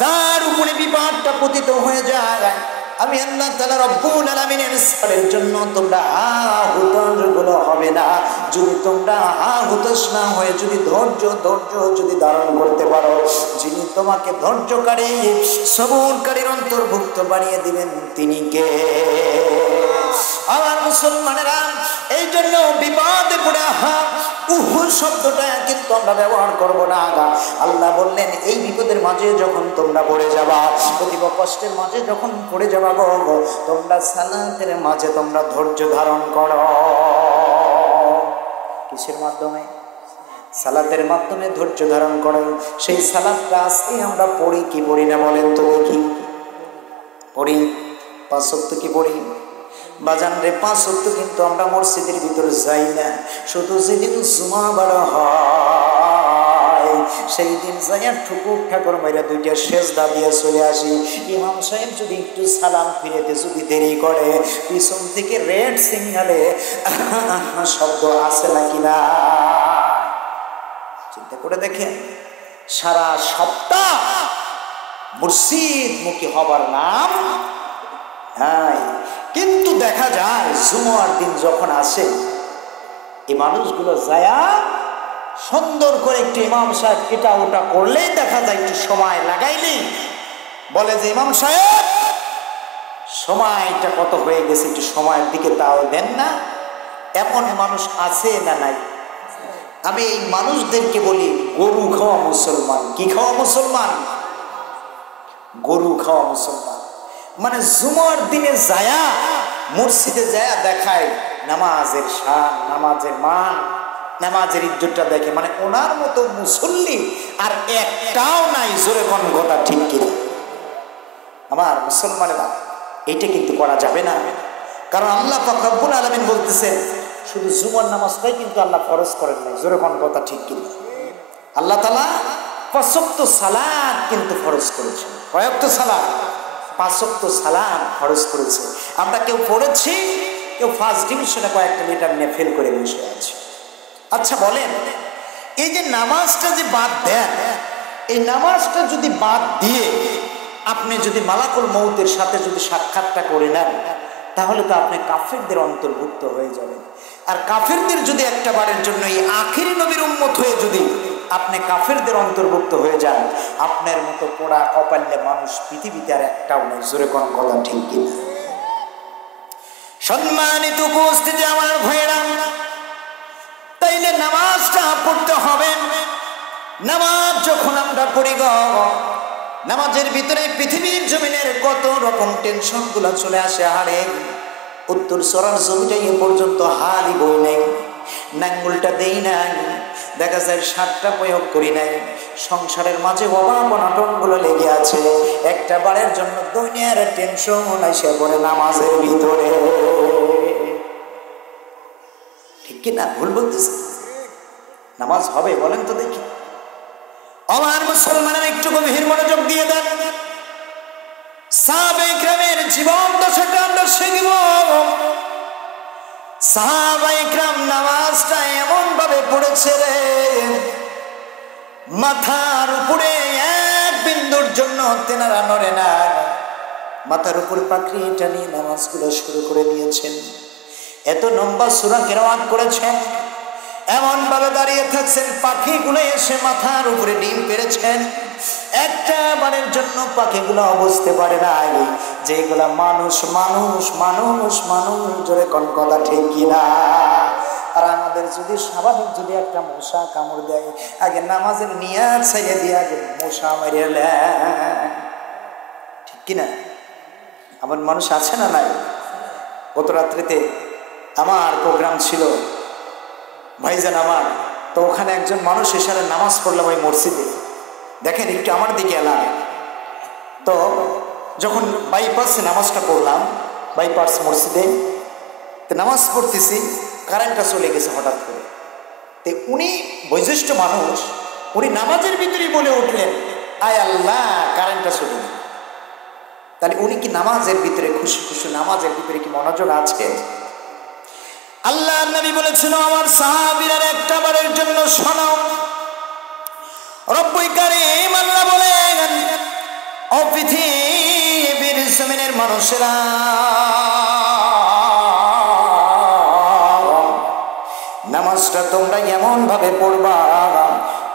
যার উপরে বিপদটা পতিত হয়ে যায়, আমি আল্লাহ তাআলা রব্বুল আলামিনের সালের জন্য তোমরা আহুতাশ গুলো হবে না। যদি তোমরা আহুতাশ না হয়ে যদি ধৈর্য যদি ধারণ করতে পারো, যিনি তোমাকে ধৈর্যকারী সবরকারীর অন্তর্ভুক্ত বানিয়ে দিবেন তিনি কে? আমার মুসলমানেরা, এই জন্য বিপদে পড়ে উহুদ শব্দটা কিন্তু আমরা ব্যবহার করবো না। আল্লাহ বললেন এই বিপদের মাঝে যখন তোমরা পড়ে যাবা, প্রতিব কষ্টের মাঝে যখন পড়ে যাবা গো, তোমরা সালাতের মাঝে তোমরা ধৈর্য ধারণ করো। কিসের মাধ্যমে? সালাতের মাধ্যমে ধৈর্য ধারণ করো। সেই সালাতটা আজকে আমরা পড়ি কি পড়ি না বলেন তো দেখি? পড়ি। 5 ওয়াক্ত কি পড়ি? বাজান রে 5 ওয়াক্ত কিন্তু আমরা মসজিদের ভিতরে যাই না। শুধু যেদিন জুমা বার হয় সেই দিন যাইয়া ঠাকুর মাইরা 2টা সেজদা দিয়ে চলে আসি। ইমাম সাহেব যদি একটু সালাম ফিরেতে যদি দেরি করে, পিছন থেকে রেড সিগনালে শব্দ আসে নাকি না? চিন্তা করে দেখেন, সারা সপ্তাহ মুর্শিদ মুখী হবার নাম নাই, কিন্তু দেখা যায় জুমার দিন যখন আসে এই মানুষগুলো যায়া সুন্দর করে একটু ইমাম সাহেব এটা ওটা করলেই দেখা যায়, একটু সময় লাগাইলেই বলে যে ইমাম সাহেব সময়টা কত হয়ে গেছে, একটু সময়ের দিকে তাও দেন না। এমন মানুষ আছে না নাই? আমি এই মানুষদেরকে বলি গরু খাওয়া মুসলমান। কি খাওয়া মুসলমান? গরু খাওয়া মুসলমান। মানে জুমার দিনে যায়া মসজিদে যায়া দেখায় নামাজের শান, নামাজের মান, নামাজের ইজ্জতটা দেখে। মানে ওনার মতো মুসল্লি আর একটাও নাই। জোরে কোন কথা ঠিক কিনা? আমার মুসলমানেরা, এইটা কিন্তু করা যাবে না। কারণ আল্লাহ পাক রব্বুল আলামিন বলতেছেন শুধু জুমার নামাজটাই কিন্তু আল্লাহ ফরজ করেন নাই। জোরে কোন কথা ঠিক কিনা? আল্লাহ তাআলা 5 ওয়াক্ত সালাত কিন্তু ফরজ করেছেন। কয় ওয়াক্ত সালাত? 5 ওয়াক্ত সালাত ফরজ করেছে। আমরা কেউ পড়েছি, কেউ ফার্স্ট ডিভিশনে কয়েকটা লিটার নিয়ে ফেল করে বসে আছে। আচ্ছা বলেন, এই যে নামাজটা যে বাদ দেন, এই নামাজটা যদি বাদ দিয়ে আপনি যদি মালাকুল মউতের সাথে যদি সাক্ষাৎটা করে নেন, তাহলে তো আপনি কাফেরদের অন্তর্ভুক্ত হয়ে যাবেন। আর কাফেরদের যদি একটা বারের জন্য এই আখিরি নবীর উম্মত হয়ে যদি আপনি কাফেরদের অন্তর্ভুক্ত হয়ে যান, আপনার মতো পোড়া কপালে মানুষ পৃথিবীতে আর একটাও নেই। জোরে কোন কথা ঠিক কিনা? সম্মানিত উপস্থিতি আমার ভাইয়েরা, তাইলে নামাজটা পড়তে হবে। নামাজ যখন আমরা পড়ি গো, নামাজের ভিতরে পৃথিবীর জমিনের কত রকম টেনশন গুলা চলে আসে। হারে উত্তর সরার জমিটা এ পর্যন্ত হালই বই নাই, নাঙ্গুলটা দেই নাই, দেখা যায় 7টা প্রয়োগ করি নাই। সংসারের মাঝে অভাব অনটন গুলো লেগে আছে। একটা বারের জন্য দুনিয়ার টেনশন এসে পড়ে নামাজের ভিতরে। ঠিক কিনা? ভুল বলতেছি? নামাজ হবে বলেন তো দেখি? আমার মুসলমানের একটু গভীর মনোযোগ দিয়ে দেন। সাহাবায়ে কেরামের জীবন দশাটা আমরা শিখব। সাহাবায়ে কেরাম নামাজটা এমন ভাবে পড়েছে রে, মাথার উপরে এক বিন্দুর জন্য তেনারা নড়ে না। মাথার উপর পাখড়িটা নিয়ে নামাজগুলো শুরু করে দিয়েছেন। এত লম্বা সূরা কেরাত করেছেন, এমন ভাবে দাঁড়িয়ে থাকছেন, পাখিগুলো এসে মাথার উপরে ডিম পেড়েছেন। একটা বারের জন্য পাখিগুলো বুঝতে পারে না যে এগুলা মানুষ মানুষ মানুষ মানুষ। জোরে কোন কথা ঠিক কিনা? আর আমাদের যদি স্বাভাবিক যদি একটা মশা কামড় দেয়, আগে নামাজের নিয়াত ছেড়ে দিয়ে আগে মশা মেরে নেয়। ঠিক কিনা? এমন মানুষ আছে না নাই? গত রাত্রিতে আমার প্রোগ্রাম ছিল ভাইজান আমার, তো ওখানে একজন মানুষ এসে নামাজ পড়লাম ওই মসজিদে। দেখেন একটু আমার দিকে এলাম, তো যখন বাইপাসে নামাজটা পড়লাম, বাইপাস মসজিদে তো নামাজ পড়তেছি, কারেন্টটা চলে গেছে হঠাৎ করে। তো উনি বয়োজ্যেষ্ঠ মানুষ, উনি নামাজের ভিতরেই বলে উঠলেন আয় আল্লাহ কারেন্টটা চলে গেল। তাহলে উনি কি নামাজের ভিতরে খুশি খুশি, নামাজের ভিতরে কি মনোযোগ আছে? আল্লাহ নবী বলেছিল আমার সাহাবীরা একটা বারের জন্য শোনো, রব্বুল কারীম আল্লাহ বলেন মানুষেরা, নামাজটা তোমরা এমন ভাবে পড়বা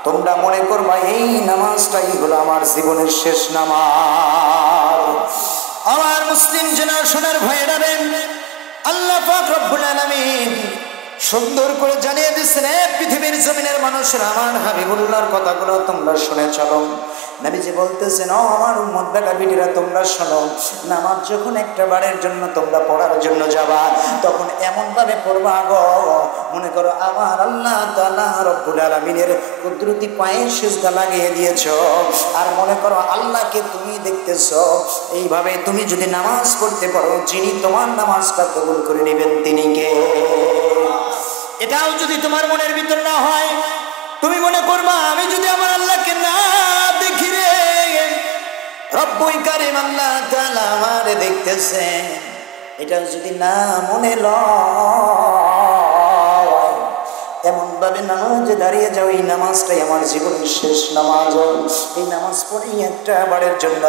তোমরা মনে করবা এই নামাজটাই হলো আমার জীবনের শেষ নামাজ। আমার মুসলিম জেনারেশনের ভাইরা রে, আল্লাহ পাক রব্বুল আলামিন সুন্দর করে জানিয়ে দিচ্ছেন, পৃথিবীর জমিনের মানুষরা আমার হাবিবুল্লাহর কথাগুলো তোমরা শুনে চলো। নবীজি বলতেছেন, ও আমার উম্মত বেটা বিটিরা তোমরা শোনো, নামাজ যখন একটা বারের জন্য তোমরা পড়ার জন্য যাবা তখন এমন ভাবে পড়বা গো মনে করো আমার আল্লাহ তাআলা রব্বুল আলামিনের কুদরতি পায়ে সিজদা লাগিয়ে দিয়েছো, আর মনে করো আল্লাহকে তুমি দেখতেছো। এইভাবে তুমি যদি নামাজ পড়তে পারো, যিনি তোমার নামাজটা কবুল করে নেবেন তিনি কে? এটাও যদি তোমার মনের ভিতর না হয়, তুমি মনে করবা আমি যদি আমার আল্লাহকে না দেখি রে, রব্বুল কারীম আল্লাহ তাআলা আমারে দেখতেছেন, এটা যদি না মনে লয়, এমন ভাবে নামাজে দাঁড়িয়ে যাও এই নামাজটাই আমার জীবনের শেষ নামাজ। এই নামাজ পড়েই একটা বারের জন্য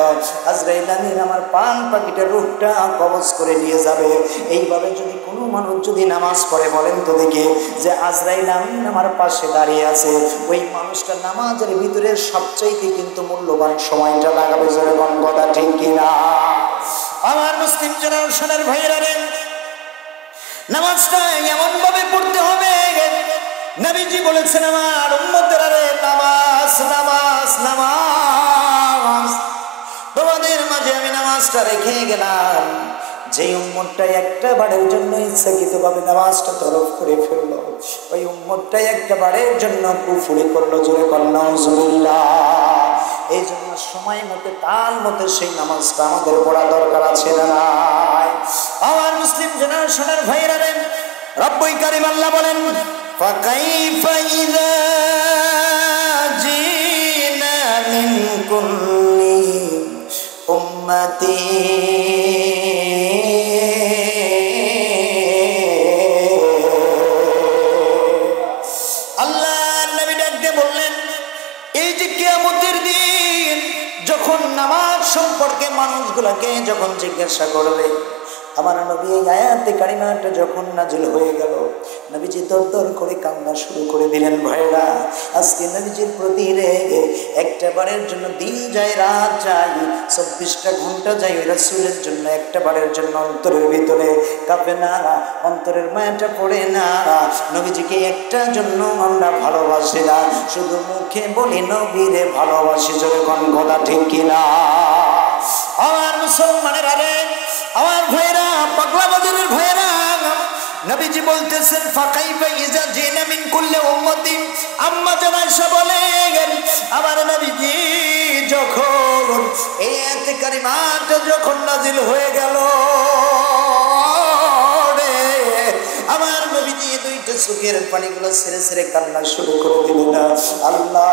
আজরাইল আমিন আমার পান পাখিটার রূপটা কবজ করে নিয়ে যাবে। এইভাবে যদি কোনো মানুষ যদি নামাজ পড়ে, বলেন তো দেখি, যে আজরাইল আমিন আমার পাশে দাঁড়িয়ে আছে, ওই মানুষটা নামাজের ভিতরে সবচাইতে কিন্তু মূল্যবান সময়টা লাগাবে। যেরকম কথা ঠিক কিনা? আমার মুসলিম জেনারেশনের ভাইয়েরা রে, নামাজটা এমন ভাবে পড়তে হবে, নবীজি বলেছেন আমার উম্মতেরা রে, নামাজ নামাজ নামাজ। তোমাদের মাঝে আমি নামাজটা রেখে গেলাম, যে উম্মতটা একটা বারের জন্য ইচ্ছাকৃতভাবে নামাজটা তরফ করে ফেললো, ওই উম্মতটা একটা বারের জন্য কুফরি করলো। জোরে কর নাউজুবিল্লাহ। এই জন্য সময় মতো তাল মতো সেই নামাজটা আমাদের পড়া দরকার আছে না নাই? আমার মুসলিম জেনারেশনের ভাইরা রে, রব্বুল কারীম আল্লাহ বলেন, ফাকাইফা ইযা জিনা মিন কুল্লি উম্মতি আল্লাহ নবী ডাক দিয়ে বললেন, এই যে কিয়ামতের দিন যখন নামাজ সম্পর্কে মানুষগুলোকে যখন জিজ্ঞাসা করবে, আমার নবী এই আয়াতে কারিমাটা যখন নাজিল হয়ে গেল, নবীজি দর করে কান্না শুরু করে দিলেন। ভাইরা, আজকে নবীজির প্রতি রেগে একটা বারের জন্য দিন যায় রাত যায় 24টা ঘন্টা যায় রাসূলের জন্য একটা বারের জন্য অন্তরের ভিতরে কাঁপে না, অন্তরের মায়াটা পড়ে না। নবীজিকে একটা জন্য আমরা ভালোবাসি না, শুধু মুখে বলি নবীরে ভালোবাসি। যখন কথা ঠিক কিনা? আমার মুসলমানের আরে, আমার ভাইরা, পাগলা বাজারের ভাইরা, নবীজি বলতেছেন, ফাকাইফা ইযা জিনা মিন কুল্লি উম্মতি। আম্মা জান আয়েশা বলেন, আমার নবীজি যখন এই আয়াতে কারিমাটা যখন নাজিল হয়ে গেল রে, আমার নবীজি দুইটা চোখের পানিগুলো ছেড়ে ছেড়ে কান্না শুরু করে দিলেন। আল্লাহ,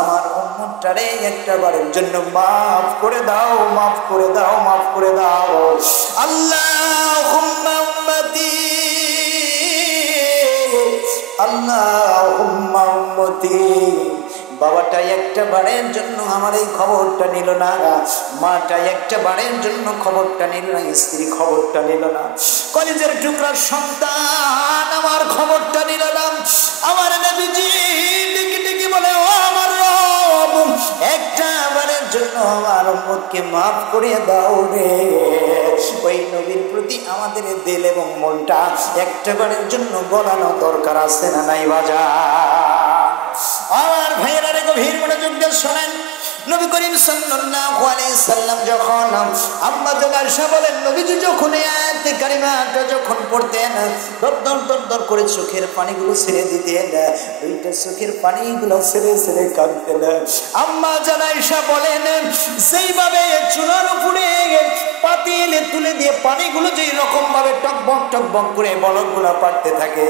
আমার উম্মতটারে একটা বারের জন্য মাফ করে দাও, মাফ করে দাও, মাফ করে দাও। আল্লাহুম্মা উম্মতি, আল্লাহুম্মা উম্মতি। বাবাটা একটা বারের জন্য আমার এই খবরটা নিল না, মাটা একটা বারের জন্য খবরটা নিল না, স্ত্রী খবরটা নিল না, কলেজের টুকরার সন্তান আমার খবরটা নিল না। আমার নবীজি ডেকে ডেকে বলে, ও আমার রব, একটা বারের জন্য আমার উম্মতকে মাফ করে দাও রে। ওই নবীর প্রতি আমাদের দিল এবং মনটা একটা বারের জন্য গলানো দরকার আছে না নাই বাজার? আমার ভাইয়েরা রে, গভীর মনোযোগ দিয়ে শোনেন। নবী করিম সাল্লাল্লাহু আলাইহি সাল্লাম যখন, আম্মা জান আয়েশা বলেন, নবীজি যখন এই আয়াতে কারিমাটা যখন পড়তেন, দর দর করে চোখের পানিগুলো ছেড়ে দিতেন, দুইটা চোখের পানিগুলো ছেড়ে ছেড়ে কাঁদতেন। আম্মা জান আয়েশা বলেন, সেইভাবে চুলার উপরে পাতিলে তুলে দিয়ে পানিগুলো যেই রকম ভাবে টকবক টকবক করে বলকগুলো পাড়তে থাকে,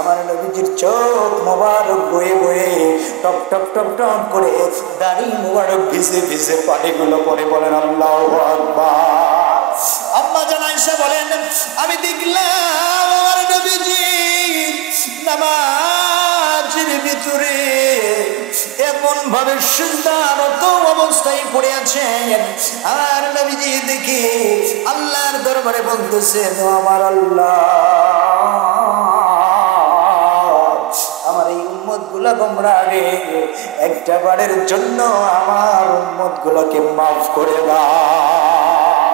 আমার নবীজির চোখ মোবারক বয়ে বয়ে টক টক টক টক করে দাড়ি মোবারক ভিজে ভিজে পানিগুলো পড়ে। বলেন আল্লাহু আকবার। আম্মা জান আয়েশা বলেন, আমি দেখলাম আমার নবীজি নামাজের ভিতরে এমন ভাবে সিজদারত অবস্থায় পড়ে আছেন। আর নবীজি দেখি আল্লাহর দরবারে বলতেছেন, আমার আল্লাহ, আমার এই উম্মত গুলা গোমরাহ রে, একটা বারের জন্য আমার উম্মত গুলাকে মাফ করে দাও।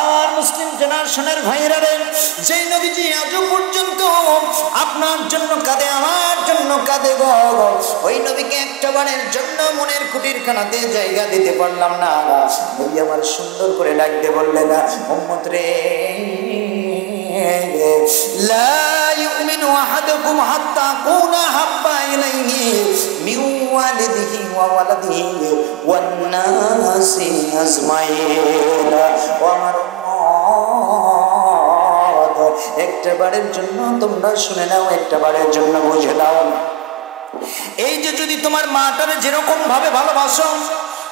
আর মুসলিম জেনারেশনের ভাইরা রে, যেই নবীজি আজও পর্যন্ত আপনার জন্য কাঁদে, আমার জন্য কাঁদে গো, ওই নবীকে একটা বারের জন্য মনের কুটির খানাতে জায়গা দিতে পারলাম না। নবী আমার সুন্দর করে ডাকতে বললেন, উম্মত রে, লা ইউমিনু আহাদুকুম হাত্তা আকুনা হাব্বা ইলাইহি মিন ওয়ালিদিহি ওয়া ওয়ালাদিহি ওয়ান নাসি আজমাইন। ও আমার উম্মত, একটা বারের জন্য তোমরা শুনে নাও, একটা বারের জন্য বুঝে নাও। এই যে যদি তোমার মাটারে যেরকম ভাবে ভালোবাসো,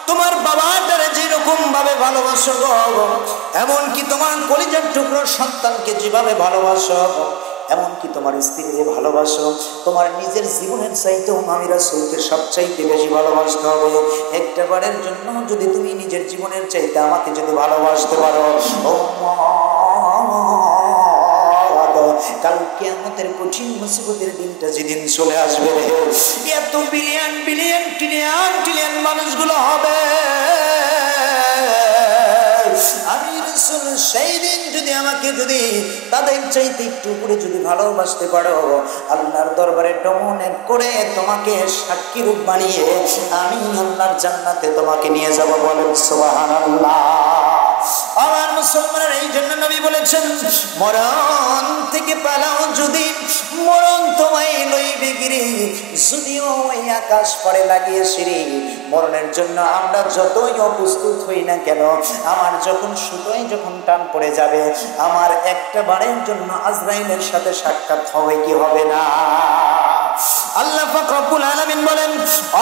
তোমার বাবাটারে যেরকম ভাবে ভালোবাসো গো, এমনকি তোমার কলিজার টুকরো সন্তানকে যেভাবে ভালোবাসো, এমনকি তোমার স্ত্রীকে ভালোবাসো, তোমার নিজের জীবনের চাইতেও আমি রাসূলকে সবচাইতে বেশি ভালোবাসতে হবে। একটা বারের জন্য যদি তুমি নিজের জীবনের চাইতে আমাকে যদি ভালোবাসতে পারো, ও কাল কিয়ামতের কঠিন মুসিবতের দিনটা যেদিন চলে আসবে, এত বিলিয়ন বিলিয়ন ট্রিলিয়ন ট্রিলিয়ন মানুষগুলো হবে, আমি রাসূল সেই দিন যদি আমাকে যদি তাদের চাইতে একটু উপরে যদি ভালোবাসতে পারো, আল্লাহর দরবারে ডোনেট করে তোমাকে সাক্ষী রূপ বানিয়ে আমি আল্লাহর জান্নাতে তোমাকে নিয়ে যাব। বলেন সুবহানাল্লাহ। আমার মুসলমানের এই জন্য নবী বলেছেন, মরণ থেকে পালাও যদি, মরণ তোমায় লইবে গিরি, যদিও ওই আকাশ পরে লাগিয়ে সিঁড়ি। মরণের জন্য আমরা যতই অপ্রস্তুত হই না কেন, আমার যখন সুতোয় যখন টান পড়ে যাবে, আমার একটা বারের জন্য আজরাইলের সাথে সাক্ষাৎ হবে কি হবে না? আল্লাহ পাক রব্বুল আলামিন বলেন,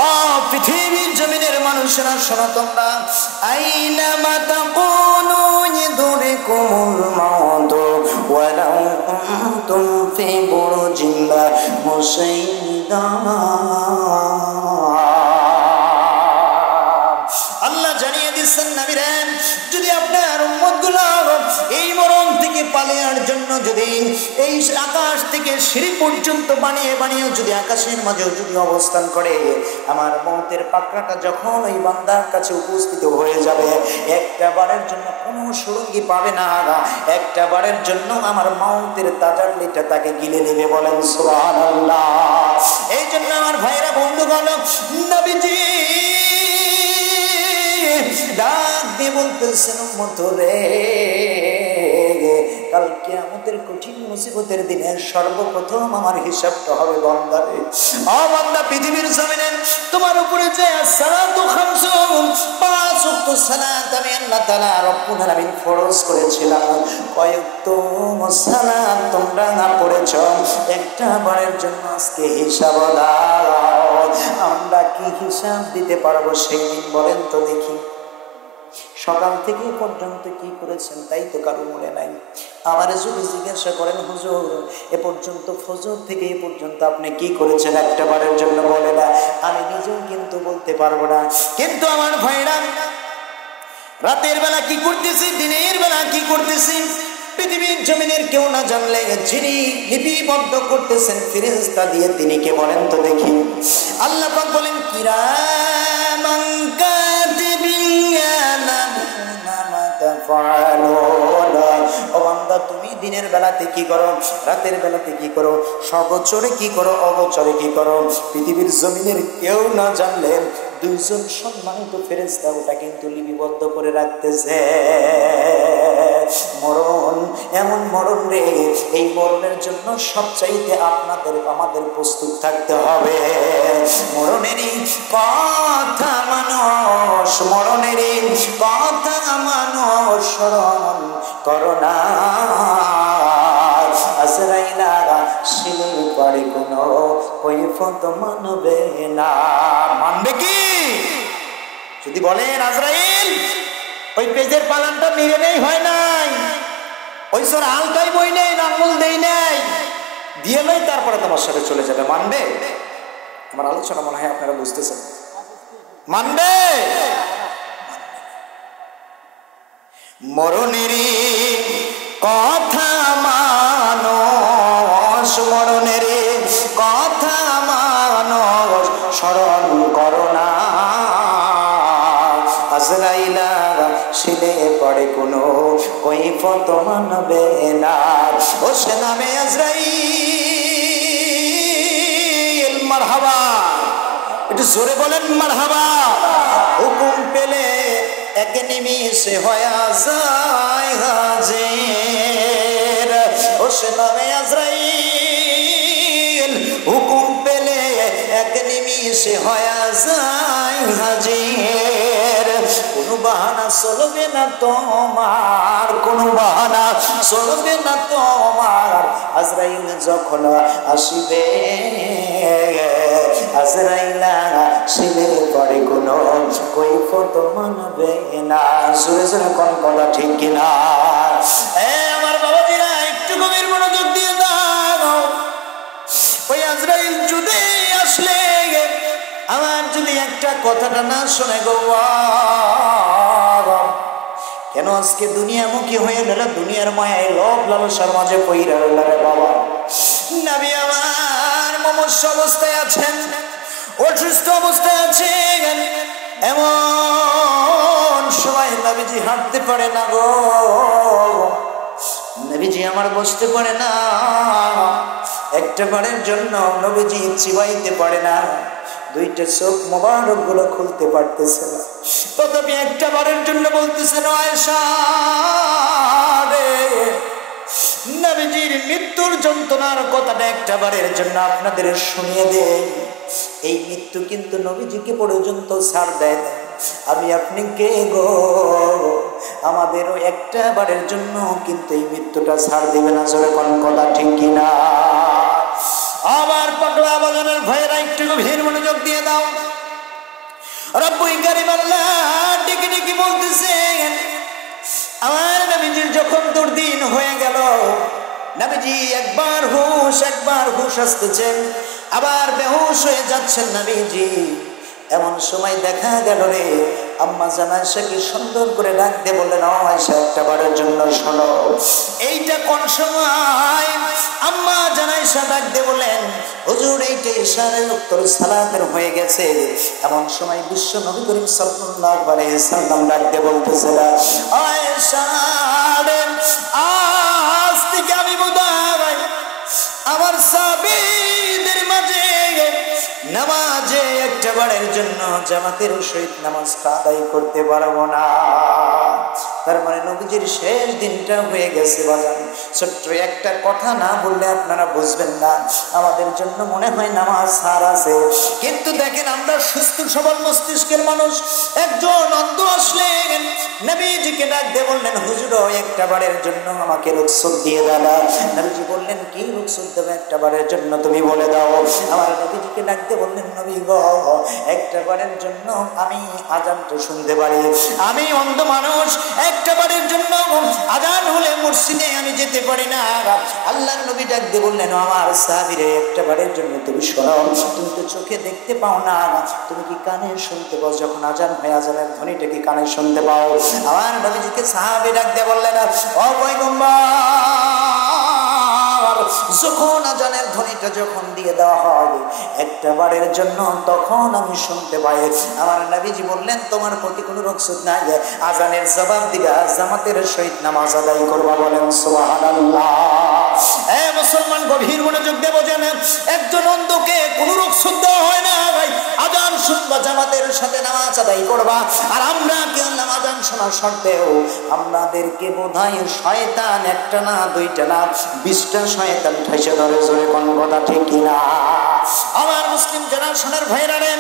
ও পৃথিবীর জমিনের মানুষেরা শোনো তোমরা, আইনামা তাকুনু ইদরিকুমুল মাউত ওয়ালাউ কুনতুম ফি বুরুজিন মুশাইয়্যিদা। আল্লাহ জানিয়ে দিচ্ছেন, নবীরা, যদি আপনার উম্মতগুলো এই মরণ থেকে পালানোর জন্য যদি এই আকাশ থেকে সিঁড়ি পর্যন্ত বানিয়ে বানিয়ে যদি আকাশের মাঝেও যদি অবস্থান করে, আমার মৌতের পাকড়াটা যখন ওই বান্দার কাছে উপস্থিত হয়ে যাবে, একটা বারের জন্য কোনো সুরঙ্গি পাবে না, একটা বারের জন্য আমার মৌতের তাজাল্লিটা তাকে গিলে নেবে। বলেন সুবহানাল্লাহ। এই জন্য আমার ভাইরা বন্ধুগণ, নবীজি ডাক দিয়ে বলতেছেন, উম্মত রে, কাল কিয়ামতের কঠিন মুসিবতের দিনে সর্বপ্রথম আমার হিসাবটা হবে বান্দারে। ও বান্দা, পৃথিবীর জমিনে তোমার উপরে যে সালাতু খামসু, 5 ওয়াক্ত সালাত আমি আল্লাহ তাআলা রব্বুল আলামিন ফরজ করেছিলাম, কয় ওয়াক্ত সালাত তোমরা না পড়েছ, একটা বারের জন্য আজকে হিসাব দাও। আমরা কি হিসাব দিতে পারবো সেই দিন? বলেন তো দেখি। সকাল থেকে পর্যন্ত কি করেছেন তাই তো কারো মনে নাই। আমার যদি জিজ্ঞাসা করেন, হুজুর এ পর্যন্ত ফজর থেকে এ পর্যন্ত আপনি কি করেছেন, একটা বারের জন্য বলে না, আমি নিজেও কিন্তু বলতে পারবো না। কিন্তু আমার ভাইরা, রাতের বেলা কি করতেছি, দিনের বেলা কি করতেছি, পৃথিবীর জমিনের কেউ না জানলে যিনি লিপিবদ্ধ করতেছেন ফেরেশতা দিয়ে, তিনি কে বলেন তো দেখি? আল্লাহ পাক বলেন, কিরামান কাতিবিন ইয়ালামুনা মা তাফআলুন। ও বান্দা, তুমি দিনের বেলাতে কি করো, রাতের বেলাতে কি করো, সগোচরে কি করো, অগোচরে কি করো, পৃথিবীর জমিনের কেউ না জানলে 2 জন সম্মানিত ফেরেশতা ওটা কিন্তু লিপিবদ্ধ করে রাখতেছে। মরণ এমন মরণ রে, এই মরণের জন্য সবচাইতে আপনাদের আমাদের প্রস্তুত থাকতে হবে। মরণেরই কথা মানুষ, মরণেরই কথা মানুষ স্মরণ করোনা, আজরাইলারা শিলের পরে কোনো কৈফত মানবে না। মানবে কি? যদি বলেন আজরাইল ওই পেজের পালানটা নিয়ে নেই, হয় নাই, ওই সর আলকাই বই নেই, আঙুল দেই নাই, দিয়ে নয় তারপরে তোমার সাথে চলে যাবে, মানবে? আমার আলোচনা মনে হয় আপনারা বুঝতেছেন। মানবে? মরণেরই কথা মানুষ, মরণেরই কথা মানুষ স্মরণ করো না। আজরাইলা শিলে পড়ে কোনো কৈফত মানবে না। ও সে নামে আজরাইল, মারহাবা, একটু জোরে বলেন মারহাবা। হুকুম পেলে এক নিমিষে হয়ে যায় হাজির। ও সে নামে আজরাইল, হুকুম পেলে এক নিমিষে হয়ে যায় হাজির। কোনো বাহানা চলবে না তোমার, কোনো বাহানা চলবে না তোমার। আজরাইল যখন আসিবে, আজরাইলা শিলে পড়ে কোনো কৈফত মানবে না। জোরে জোরে কোন কথা ঠিক কিনা? আমার বাবাজিরা একটু গভীর মনোযোগ দিয়ে দাও। ওই আজরাইল যদি আসলে আমার যদি একটা কথাটা না শুনে গো, কেন আজকে দুনিয়ামুখী হয়ে গেল? দুনিয়ার মায়ায় লোভ লালসার মাঝে পইরা রইল রে বাবা। নবী আমার মমস্য অবস্থায় আছেন, অসুস্থ অবস্থায় আছেন, এমন সময় নবীজি হাঁটতে পারে না গো, নবীজি আমার বসতে পারে না, একটা বারের জন্য নবীজি চিবাইতে পারে না, দুইটা চোখ মোবারক গুলো খুলতে পারতেছে না। তথাপি একটা বারের জন্য বলতেছেন, আয়েশা রে, নবীজির মৃত্যুর যন্ত্রণার কথাটা একটা বারের জন্য আপনাদের শুনিয়ে দেই। এই মৃত্যু কিন্তু নবীজিকে পর্যন্ত ছাড় দেয়। আমি আপনি কে গো, আমাদেরও একটা বারের জন্য কিন্তু এই মৃত্যুটা ছাড় দিবে না। জোরে কোন কথা ঠিক কিনা? আমার পাগলা বাজানের ভাইয়েরা একটু গভীর মনোযোগ দিয়ে দাও। রব্বুল কারীম আল্লাহ ডেকে ডেকে বলতেছেন, আমার নবীজির যখন দুর্দিন হয়ে গেল, নবীজি একবার হুশ আসতেছেন, আবার বেহুশ হয়ে যাচ্ছেন নবীজি। এমন সময় দেখা গেল রে, আম্মা জান আয়েশাকে সুন্দর করে ডাক দিয়ে বললেন, ও আয়েশা, একটা বারের জন্য শোনো। এইটা কোন সময়? আম্মা জান আয়েশা ডাক দিয়ে বললেন, হুজুর এইটা ইশারের উত্তর সালাতের হয়ে গেছে। এমন সময় বিশ্ব নবী করিম সাল্লাল্লাহু আলাইহি সাল্লাম ডাক দিয়ে বলতেছেন, আয়েশা রে, আজ থেকে আমি বোধহয় আমার সাহাবীদের মাঝে নামাজে একটা বারের জন্য জামাতের সহিত নামাজটা আদায় করতে পারবো না। তার মানে নবীজির শেষ দিনটা হয়ে গেছে। বাজান, ছোট্ট একটা কথা না বললে আপনারা বুঝবেন না। আমাদের জন্য মনে হয় নামাজ ছাড় আছে, কিন্তু দেখেন আমরা সুস্থ সবল মস্তিষ্কের মানুষ। একজন অন্ধ আসলেন, নবীজিকে ডাক দিয়ে বললেন, হুজুর একটা বারের জন্য আমাকে রুখসত দিয়ে দাদা। নবীজি বললেন, কি রুখসত দেবে একটা বারের জন্য, তুমি বলে দাও। আমার নবীজিকে ডাক দিয়ে বললেন, নবী গো, একটা বারের জন্য আমি আজানটা শুনতে পারি, আমি অন্ধ মানুষ, একটা বারের জন্য আজান হলে মসজিদে আমি যেতে পারি না। আল্লাহর নবী ডাক দিয়ে বললেন, আমার সাহাবীরে, একটা বারের জন্য তুমি শোনো, তুমি তো চোখে দেখতে পাও না, তুমি কি কানে শুনতে পাও? যখন আজান হয়, আজানের ধ্বনিটা কি কানে শুনতে পাও? আমার নবীজিকে সাহাবী ডাক দিয়ে বললেন, ও পয়গম্বর, যখন আজানের ধ্বনিটা যখন দিয়ে দেওয়া হয় একটা বারের জন্য, তখন আমি শুনতে পাই। আমার নবীজি বললেন, তোমার প্রতি কোনো রুখসত নাই, আজানের জবাব দিবা, জামাতের সহিত নামাজ আদায় করবা। বলেন সুবহানাল্লাহ। মুসলমান গভীর মনোযোগ দিয়ে বোঝেন, একজন অন্ধকে কোনো রুখসত দেওয়া হয় না, আজান শুনবা, জামাতের সাথে নামাজ আদায় করবা। আর আমরা কেউ আজান শোনার শর্তেও আমাদেরকে বোধহয় শয়তান একটা না, দুইটা না, 20টা শয়তান ঠেসে ধরে। জোরে কোন কথা ঠিক কিনা? আমার মুসলিম জেনারেশনের ভাইরা রে,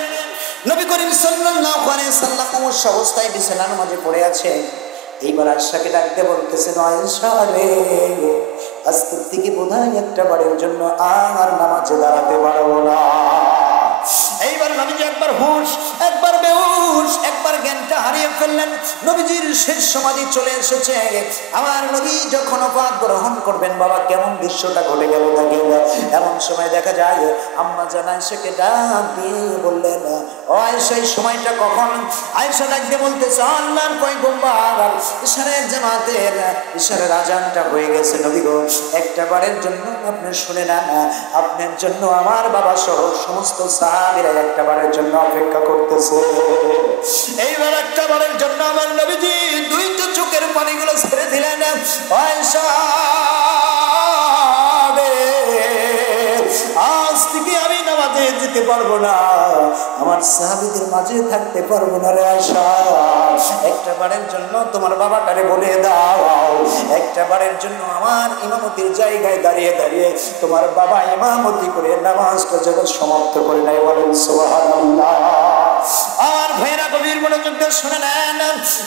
নবী করিম সাল্লাল্লাহু আলাইহি সাল্লাম অবশ্য অবস্থায় বিছানার মাঝে পড়ে আছে। এইবার আয়েশাকে ডাকতে বলতেছেন, আয়েশা রে, আজকে থেকে বোধহয় একটা বারের জন্য আর নামাজে দাঁড়াতে পারবো না। এইবার নবীজি একবার হুশ, একবার বেহুশ, একবার জ্ঞানটা হারিয়ে ফেললেন। নবীজির শেষ সমাধি চলে এসেছে। আমার নবী যখন ওফাত গ্রহণ করবেন, বাবা কেমন দৃশ্যটা ঘটে গেল দেখেন। এমন সময় দেখা যায় আম্মা জান আয়েশাকে ডাক দিয়ে বললেন, ও আয়েশা, এই সময়টা কখন? আয়েশা ডাক দিয়ে বলতেছে, আল্লাহর পয়গম্বর, ইশারের জামাতের ইশারের আজানটা হয়ে গেছে নবী গো, একটা বারের জন্য আপনি শুনে নেন, আপনার জন্য আমার বাবা সহ সমস্ত সাহাবীরা একটা বারের জন্য অপেক্ষা করতেছে। এইবার একটা বারের জন্য আমার নবীজি দুইটা চোখের পানিগুলো ছেড়ে দিলেন। আয়েশা, আজ থেকে আমি নামাজে যেতে পারবো না, আমার সাহাবীদের মাঝে থাকতে পারবো না রে আয়েশা, একটা বারের জন্য তোমার বাবাটারে বলে দাও, একটা বারের জন্য আমার ইমামতির জায়গায় দাঁড়িয়ে দাঁড়িয়ে তোমার বাবা ইমামতি করে নামাজটা যখন সমাপ্ত করে নেয়, বলেন সুবহানাল্লাহ। আর ভাইরা গভীর মনোযোগ দিয়ে শুনে নেন।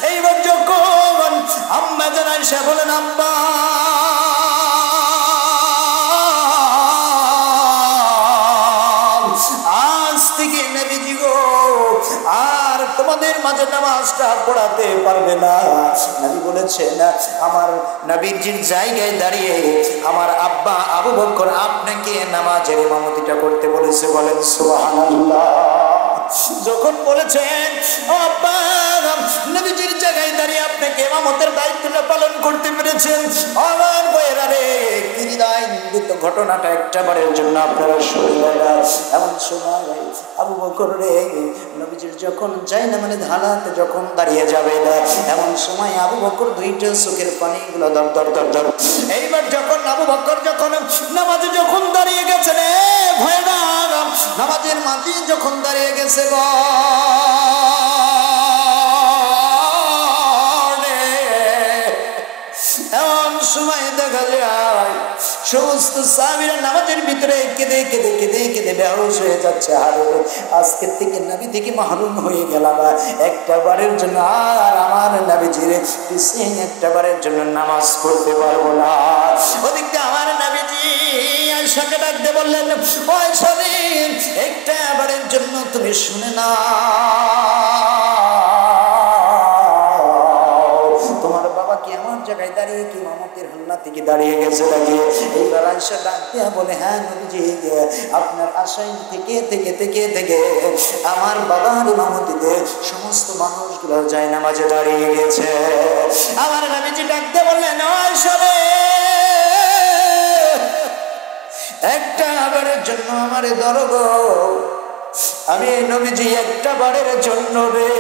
এইবার যখন আম্মা জান আয়েশা বলেন, আব্বা আজ থেকে নবীজি গো আর তোমাদের মাঝে নামাজটা পড়াতে পারবে না। নবী বলেছেন, আমার নবীজির জায়গায় দাঁড়িয়ে আমার আব্বা আবু বকর আপনাকে নামাজের ইমামতিটা করতে বলেছে, বলেন সুবহানাল্লাহ। যখন বলেছেন আব্বা নবীজির জায়গায় দাঁড়িয়ে আপনাকে ইমামতের দায়িত্বটা পালন করতে পেরেছেন, আমার বয়েরা রে, কি হৃদয়ঙ্গিত ঘটনাটা একটা বারের জন্য আপনারা শুনলেন। এমন সময় আবু বকর রে, নবীজির যখন যাই না মানে ধালাতে যখন দাঁড়িয়ে যাবে না, এমন সময় আবু বকর দুইটা চোখের পানিগুলো দর দর দর দর। এইবার যখন আবু বকর যখন নামাজে যখন দাঁড়িয়ে গেছেন, ভয়রা নামাজের মাঝে যখন দাঁড়িয়ে গেছে গো, এমন সময় দেখা যায় সমস্ত সাহাবীরা নামাজের ভিতরে কেঁদে কেঁদে কেঁদে কেঁদে বেহুশ হয়ে যাচ্ছে। আরে আজকের থেকে নবী থেকে মাহরুম হয়ে গেলাম, একটা বারের জন্য আর আমার নবীজির পিছনে একটা বারের জন্য নামাজ পড়তে পারবো না। ওদিকে আমার নবীজি আয়েশাকে ডাক দিয়ে বললেন, ও আয়েশা রে, একটা বারের জন্য তুমি শুনে না, তোমার বাবা কি আমার জায়গায় দাঁড়িয়ে কি ইমামতের হান্না থেকে দাঁড়িয়ে গেছে নাকি? এইবার আয়েশা ডাক দিয়া বলে, হ্যাঁ নবীজি, আপনার আশায় থেকে থেকে থেকে থেকে আমার বাবার ইমামতিতে সমস্ত মানুষগুলো যায় নামাজে দাঁড়িয়ে গেছে। আমার নবীজি ডাক দিয়ে বললেন, ও আয়েশা রে, একটা বারের জন্য আমারে ধরো গো, আমি নবীজি একটা বারের জন্য রে,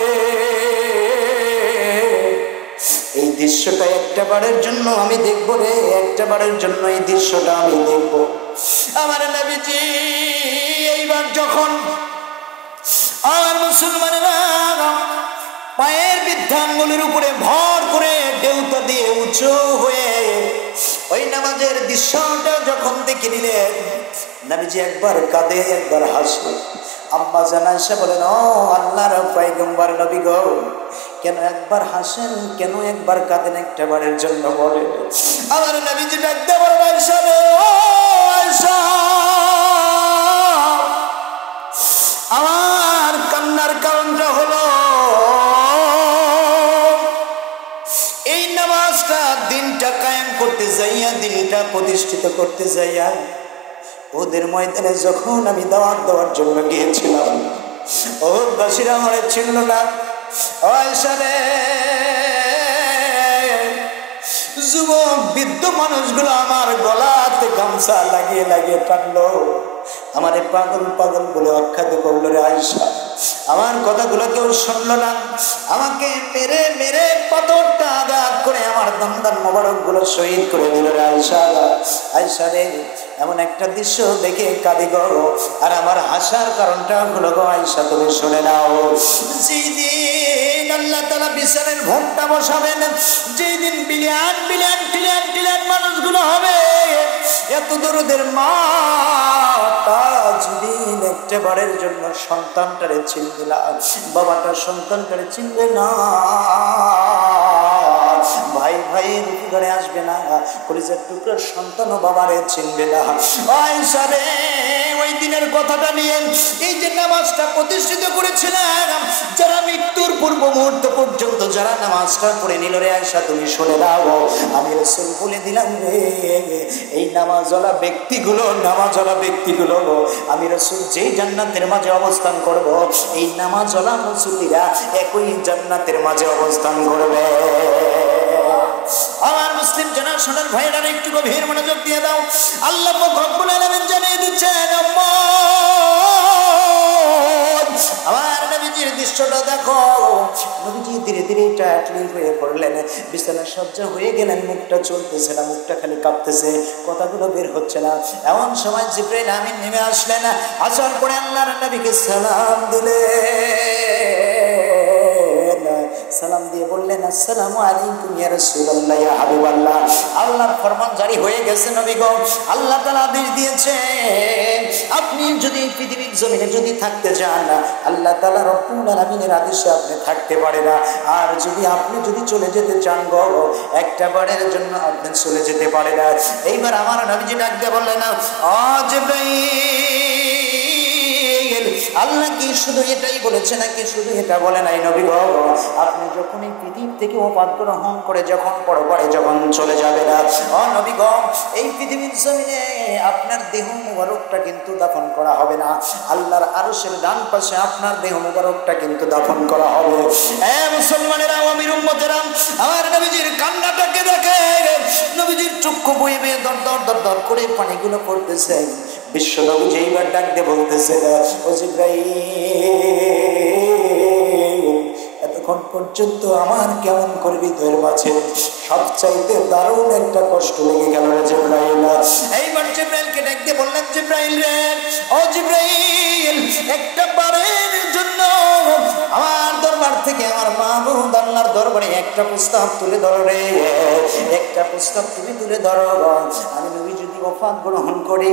এই দৃশ্যটা একটা বারের জন্য আমি দেখবো রে, একটা বারের জন্য এই দৃশ্যটা আমি দেখবো। আমার নবীজি এইবার যখন আমার মুসলমানেরা পায়ের বৃদ্ধাঙ্গুলের উপরে ভর করে দেউতা দিয়ে উঁচু হয়ে ওই নামাজের দৃশ্যটা যখন দেখে নিলেন, নবীজি একবার কাঁদে একবার হাসে। আম্মা জান আয়েশা বলেন, ও আল্লাহর পয়গম্বর নবী গো, কেন একবার হাসেন, কেন একবার কাঁদেন, একটা বারের জন্য বলেন। আমার নবীজি ডাক দিয়ে বলেন, আয়েশা রে, ও আয়েশা, আমার কান্নার কারণটা হলো এই নামাজটা দিনটা কায়েম করতে যাইয়া, দিনটা প্রতিষ্ঠিত করতে যাইয়া ওদের ময়দানে যখন আমি দাওয়াত দেওয়ার জন্য গিয়েছিলাম, ওহদবাসীরা আমার চিনল না। আয়েশা রে, যুবক বৃদ্ধ মানুষগুলো আমার গলাতে গামছা লাগিয়ে লাগিয়ে টানলো, আমারে পাগল পাগল বলে আখ্যাত করলো রে আয়েশা। আমার কথাগুলো কেউ শুনলো না, আমাকে মেরে মেরে পাথরটা আঘাত করে আমার দমদান মোবারক গুলো শহীদ করে দিল রে আয়েশা। আয়েশা রে, এমন একটা দৃশ্য দেখে কাঁদি গো, আর আমার হাসার কারণটা হলো গো আয়েশা, তুমি শুনে নাও। যেদিন আল্লাহ তাআলা বিচারের ভোটটা বসাবেন, যেদিন বিলিয়ন বিলিয়ন ট্রিলিয়ন ট্রিলিয়ন মানুষগুলো হবে, এত দরুদের মা তাজবিন একটা বারের জন্য সন্তানটারে চিনবে না, বাবাটা সন্তানটারে চিনবে না, ভাই ভাইয়ের ঘরে আসবে না, কলিজার টুকরার সন্তানও বাবারে চিনবে না। আয়েশা রে, ওই দিনের কথাটা নিয়ে এই যে নামাজটা প্রতিষ্ঠিত করেছিলাম, যারা মৃত্যুর পূর্ব মুহূর্ত পর্যন্ত যারা নামাজটা পড়ে নিল রে আয়েশা তুমি শুনে নাও, আমি রাসূল বলে দিলাম রে এই নামাজওয়ালা ব্যক্তিগুলো আমি রাসূল যেই জান্নাতের মাঝে অবস্থান করব, এই নামাজওয়ালা মুসল্লিরা একই জান্নাতের মাঝে অবস্থান করবে। আমার মুসলিম জেনারেশনের ভাইয়েরা একটু গভীর মনোযোগ দিয়ে দাও। আল্লাহ পাক রব্বুল আলামিন জানিয়ে দিচ্ছেন আমার নবীজির দৃশ্যটা দেখো। নবীজি ধীরে ধীরে টাটলি হয়ে পড়লেন, বিছানা সজ্জা হয়ে গেলেন, মুখটা চলতেছে না, মুখটা খালি কাঁপতেছে, কথাগুলো বের হচ্ছে না। এমন সময় জিবরাইল আমিন নেমে আসলেন, আসার পরে আল্লাহর নবীকে সালাম দিলেন, সালাম দিয়ে বললেন আসসালামু আলাইকুম ইয়া রাসূলুল্লাহ ইয়া হাবিবাল্লাহ। আল্লাহর ফরমান জারি হয়ে গেছে নবী গো, আল্লাহ তাআলা আদেশ দিয়েছেন আপনি যদি পৃথিবীর জমিনে যদি থাকতে চান, আল্লাহ তাআলা রব্বুল আলামিনের আদেশে আপনি থাকতে পারেন না। আর আপনি যদি চলে যেতে চান গো, একটা বারের জন্য আপনি চলে যেতে পারেন না। এইবার আমার নবীজি ডাক দিয়ে বললেন ও জিবরাইল, আল্লাহ কি শুধু এটাই বলেছে নাকি শুধু এটা বলে নাই নবী গো, আপনি যখন এই পৃথিবী থেকে ওপাদ গ্রহণ করে যখন পরপরে যখন চলে যাবে না ও নবী গো, এই পৃথিবীর জমিনে আপনার দেহ মুবারকটা কিন্তু দাফন করা হবে না, আল্লাহর আরশের ডান পাশে আপনার দেহ মুবারকটা কিন্তু দাফন করা হবে। এ মুসলমানেরা, আমির উম্মতেরা, আমার নবীজির কান্নাটাকে দেখে নবীজির চক্ষু বয়ে বয়ে দর দর দর দর করে পানিগুলো পড়তেছে। বিশ্ব নবী যেইবার ডাক দিয়ে বলতেছে ও জিবরাইল, এতক্ষণ পর্যন্ত আমার কেমন করে হৃদয়ের মাঝে সবচাইতে দারুণ একটা কষ্ট লেগে গেল রে জিবরাইল। এইবার জিবরাইলকে ডাক দিয়ে বললেন জিবরাইল রে, ও জিবরাইল, একটা বারের জন্য আমার দরবার থেকে আমার মাহবুব আল্লাহর দরবারে একটা প্রস্তাব তুলে ধরো রে, একটা প্রস্তাব তুমি তুলে ধরো। আমি নবী যদি ওফাত গ্রহণ করি,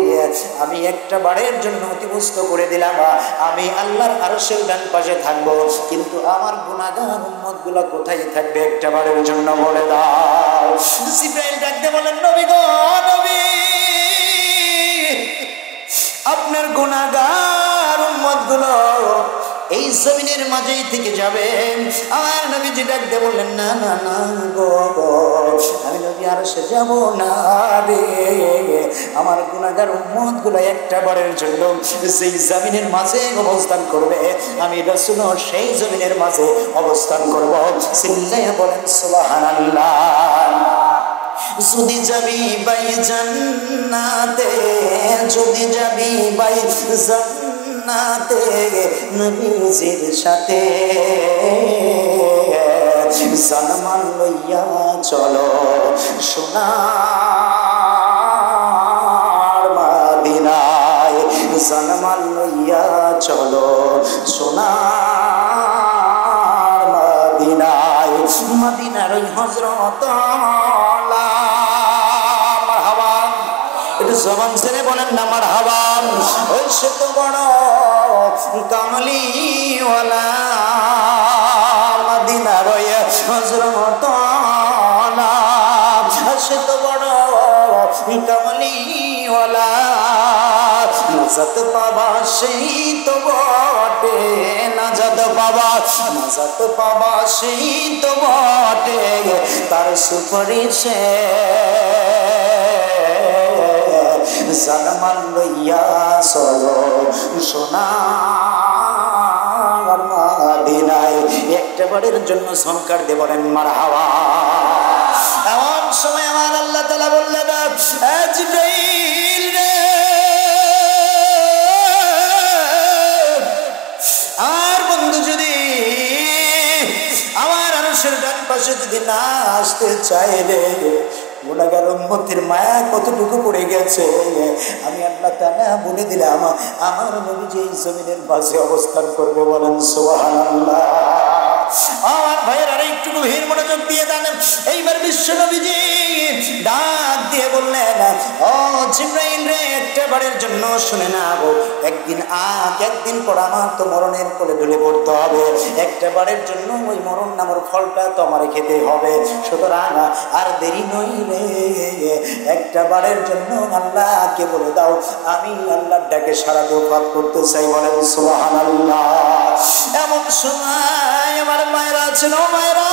আমি একটা বারের জন্য অতিবস্ত করে দিলাম, আমি আল্লাহর আরশের ডান পাশে থাকবো, কিন্তু আমার গুনাহগার উম্মতগুলো কোথায় থাকবে একটা বারের জন্য বলে দাও। জিবরাইল ডাকতে বলেন নবী গো, নবী আপনার গুনাহগার উম্মতগুলো এই জমিনের মাঝেই থেকে যাবে। আমার নবীজি ডাকতে বললেন না না না গো, আমি নবী আরশে যাব না রে, আমার গুনাহগার উম্মতগুলো একটা বারের জন্য সেই জমিনের মাঝে অবস্থান করবে, আমি রাসূল সেই জমিনের মাঝে অবস্থান করব। চিল্লাইয়া বলেন সুবহানাল্লাহ। যদি যাবি বাই জান্নাতে, যদি যাবি বাই জান্নাতে নবীজির সাথে, জানমান লইয়া চলো সোনার মদিনায়, জানমান লইয়া চলো সোনার মদিনায়, মদিনার ওই হযরত জবান ছেড়ে বলেন না মারহাবা। ওই সে তো বড় কামলিওয়ালা মদিনার হযরত সে তো বড় কামলিওয়ালা, নাজাত পাবা সেই তো বটে, নাজাত পাবা সেই তো বটে, তার সুপারিশে জানমান লইয়া চলো সোনার মদিনায়। একটা বারের জন্য সংকার দিয়ে বলেন মারহাবা। এমন সময় আমার আল্লাহ তাআলা বললেন জিবরাইল রে, আর বন্ধু যদি আমার আরশের ডান পাশে যদি না আসতে চায় রে, গুনাহগার উম্মতের মায়া কতটুকু পড়ে গেছে, আমি আল্লাহ তাআলা বলে দিলাম আমার নবী যে জমিনের মাঝে অবস্থান করবে। বলেন সুবহানাল্লাহ। আমার ভাইয়ের আর একটু গভীর মনোযোগ দিয়ে দেন। এইবার বিশ্ব নবীজি ডাক দিয়ে বললেন, ও জিবরাইল রে, একটা বারের জন্য শুনে নাও, একদিন পর আমার তো মরণের কোলে ঢলে পড়তে হবে, একটা বারের জন্য ওই মরণ নামের ফলটা তো আমার খেতে হবে, সুতরাং আর দেরি নই রে, একটা বারের জন্য আল্লাহকে বলে দাও আমি আল্লাহর ডাকে সারা দোফাত করতে চাই। বলেন সুবহানাল্লাহ। এমন সময় আমার মায়েরা আছেন, ও মায়েরা,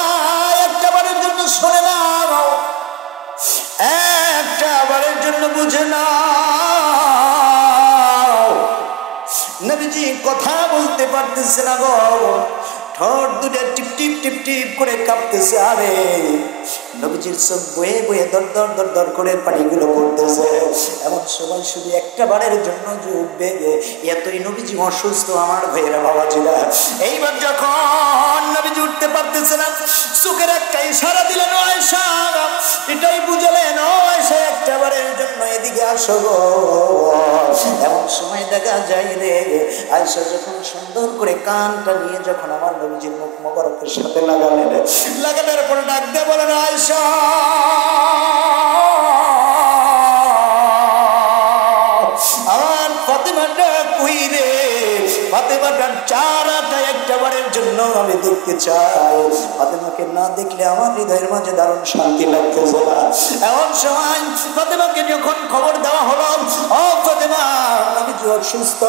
একটা বারের জন্য শুনে নাও, একটা বারের জন্য বুঝে নাও। নবীজি কথা বলতে পারতেছে না গো, ঠোঁট দুটো টিপ টিপ টিপ টিপ করে কাঁপতেছে। আরে নবীজির চোখ বয়ে বয়ে দর দর দর দর করে পানিগুলো পড়তেছে। এমন সময় শুধু একটা বারের জন্য যে উঠবে, এতই নবীজি অসুস্থ আমার ভাইয়েরা বাবাজিরা। এইবার যখন নবীজি উঠতে পারতেছে না, চোখের একটা ইশারা দিলেন, ও আয়েশা, এটাই বুঝলেন, ও আয়েশা একটা বারের জন্য এদিকে আসো গো। এমন সময় দেখা যায় রে, আয়েশা যখন সুন্দর করে কানটা নিয়ে যখন আমার নবীজির মুখ মোবারকের সাথে লাগানোর পর ডাক দিয়ে বলেন, আয়েশা আমার ফাতেমাটা কই রে, ফাতেমাটার চেহারাটা একটা বারের জন্য আমি দেখতে চাই। ফাতেমাকে না দেখলে আমার হৃদয়ের মাঝে দারুণ শান্তি লাগতেছে না। এমন সময় ফাতেমাকে যখন খবর দেওয়া হলো, ও ফাতেমা, আমি অসুস্থ।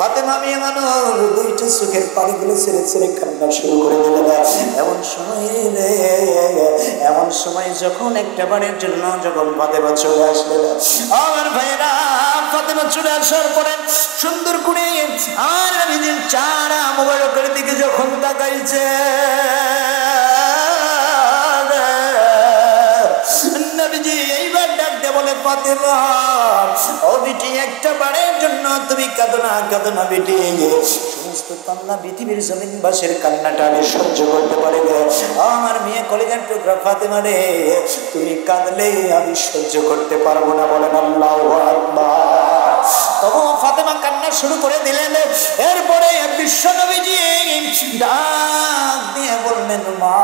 ফাতেমা মেয়ে মানুষ, দুইটা চোখের পানিগুলো ছেড়ে ছেড়ে কান্না শুরু করে দিল। এমন সময় যখন একটা বারের জন্য যখন ফাতেমা চলে আসলেন, আমার ভাইরা, ফাতেমা চলে আসার পরে সুন্দর করে আর নিজের চারা মোবারকের দিকে যখন তাকাইছে, নবীজি এইবার ডাক দিয়ে বলে, ফাতেমা ও বিটি, একটা বারের জন্য তুমি কাঁদো না, কাঁদো না বিটি। সমস্ত কান্না, পৃথিবীর জমিনবাসীর কান্নাটা আমি সহ্য করতে পারি না। আমার মেয়ে কলিজার টুকরা ফাতেমা রে, তুমি কাঁদলে আমি সহ্য করতে পারবো না। বলেন আল্লাহু আকবার। তবু ফাতেমা কান্না শুরু করে দিলেন। এরপরে বিশ্ব নবীজি ডাক দিয়ে বললেন, মা,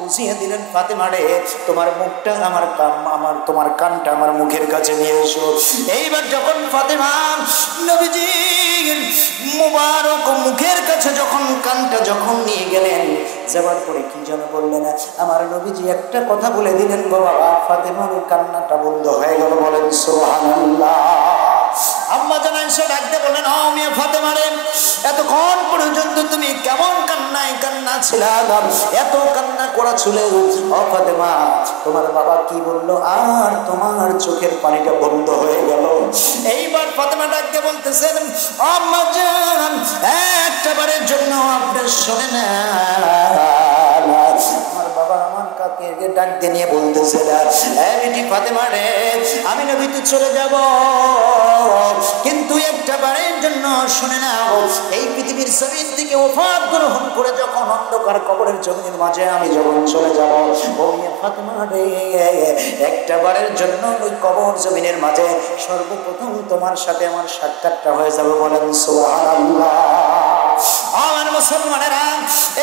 বুঝিয়ে দিলেন, ফাতেমা রে, তোমার মুখটা তোমার কানটা আমার মুখের কাছে নিয়ে এসো। এইবার যখন ফাতেমা নবীজির মুবারক মুখের কাছে যখন কানটা যখন নিয়ে গেলেন, যাবার পরে কি যেন বললেন, আমার নবীজি একটা কথা বলে দিলেন গো বাবা, ফাতেমার কান্নাটা বন্ধ হয়ে গেল। বলেন সুবহানাল্লাহ। আম্মা জান আয়েশা ডাকতে বললেন, ও মেয়ে ফাতেমা রে, এতক্ষণ পর্যন্ত তুমি কেমন কান্নায় কান্না ছিলা, এত কান্না করা ছিল, ও ফাতেমা, তোমার বাবা কি বললো আর তোমার চোখের পানিটা বন্ধ হয়ে গেল? এইবার ফাতেমা ডাকতে বলতেছেন, আম্মা জান, একটা বারের জন্য আপনি শোনেন না। আমার বাবা আমার কাকে ডাক দিয়ে নিয়ে বলতেছে, বেটি ফাতেমা রে, আমি নবীতে চলে যাব, কিন্তু একটা বারের জন্য শুনে নাও, এই পৃথিবীর জমিন থেকে ওফাত গ্রহণ করে যখন অন্ধকার কবরের জমিনের মাঝে আমি যখন চলে যাব, ও ফাতেমা রে, একটা বারের জন্য ওই কবর জমিনের মাঝে সর্বপ্রথম তোমার সাথে আমার সাক্ষাৎটা হয়ে যাবে। বলেন সুবহানাল্লাহ। আমার মুসলমানেরা,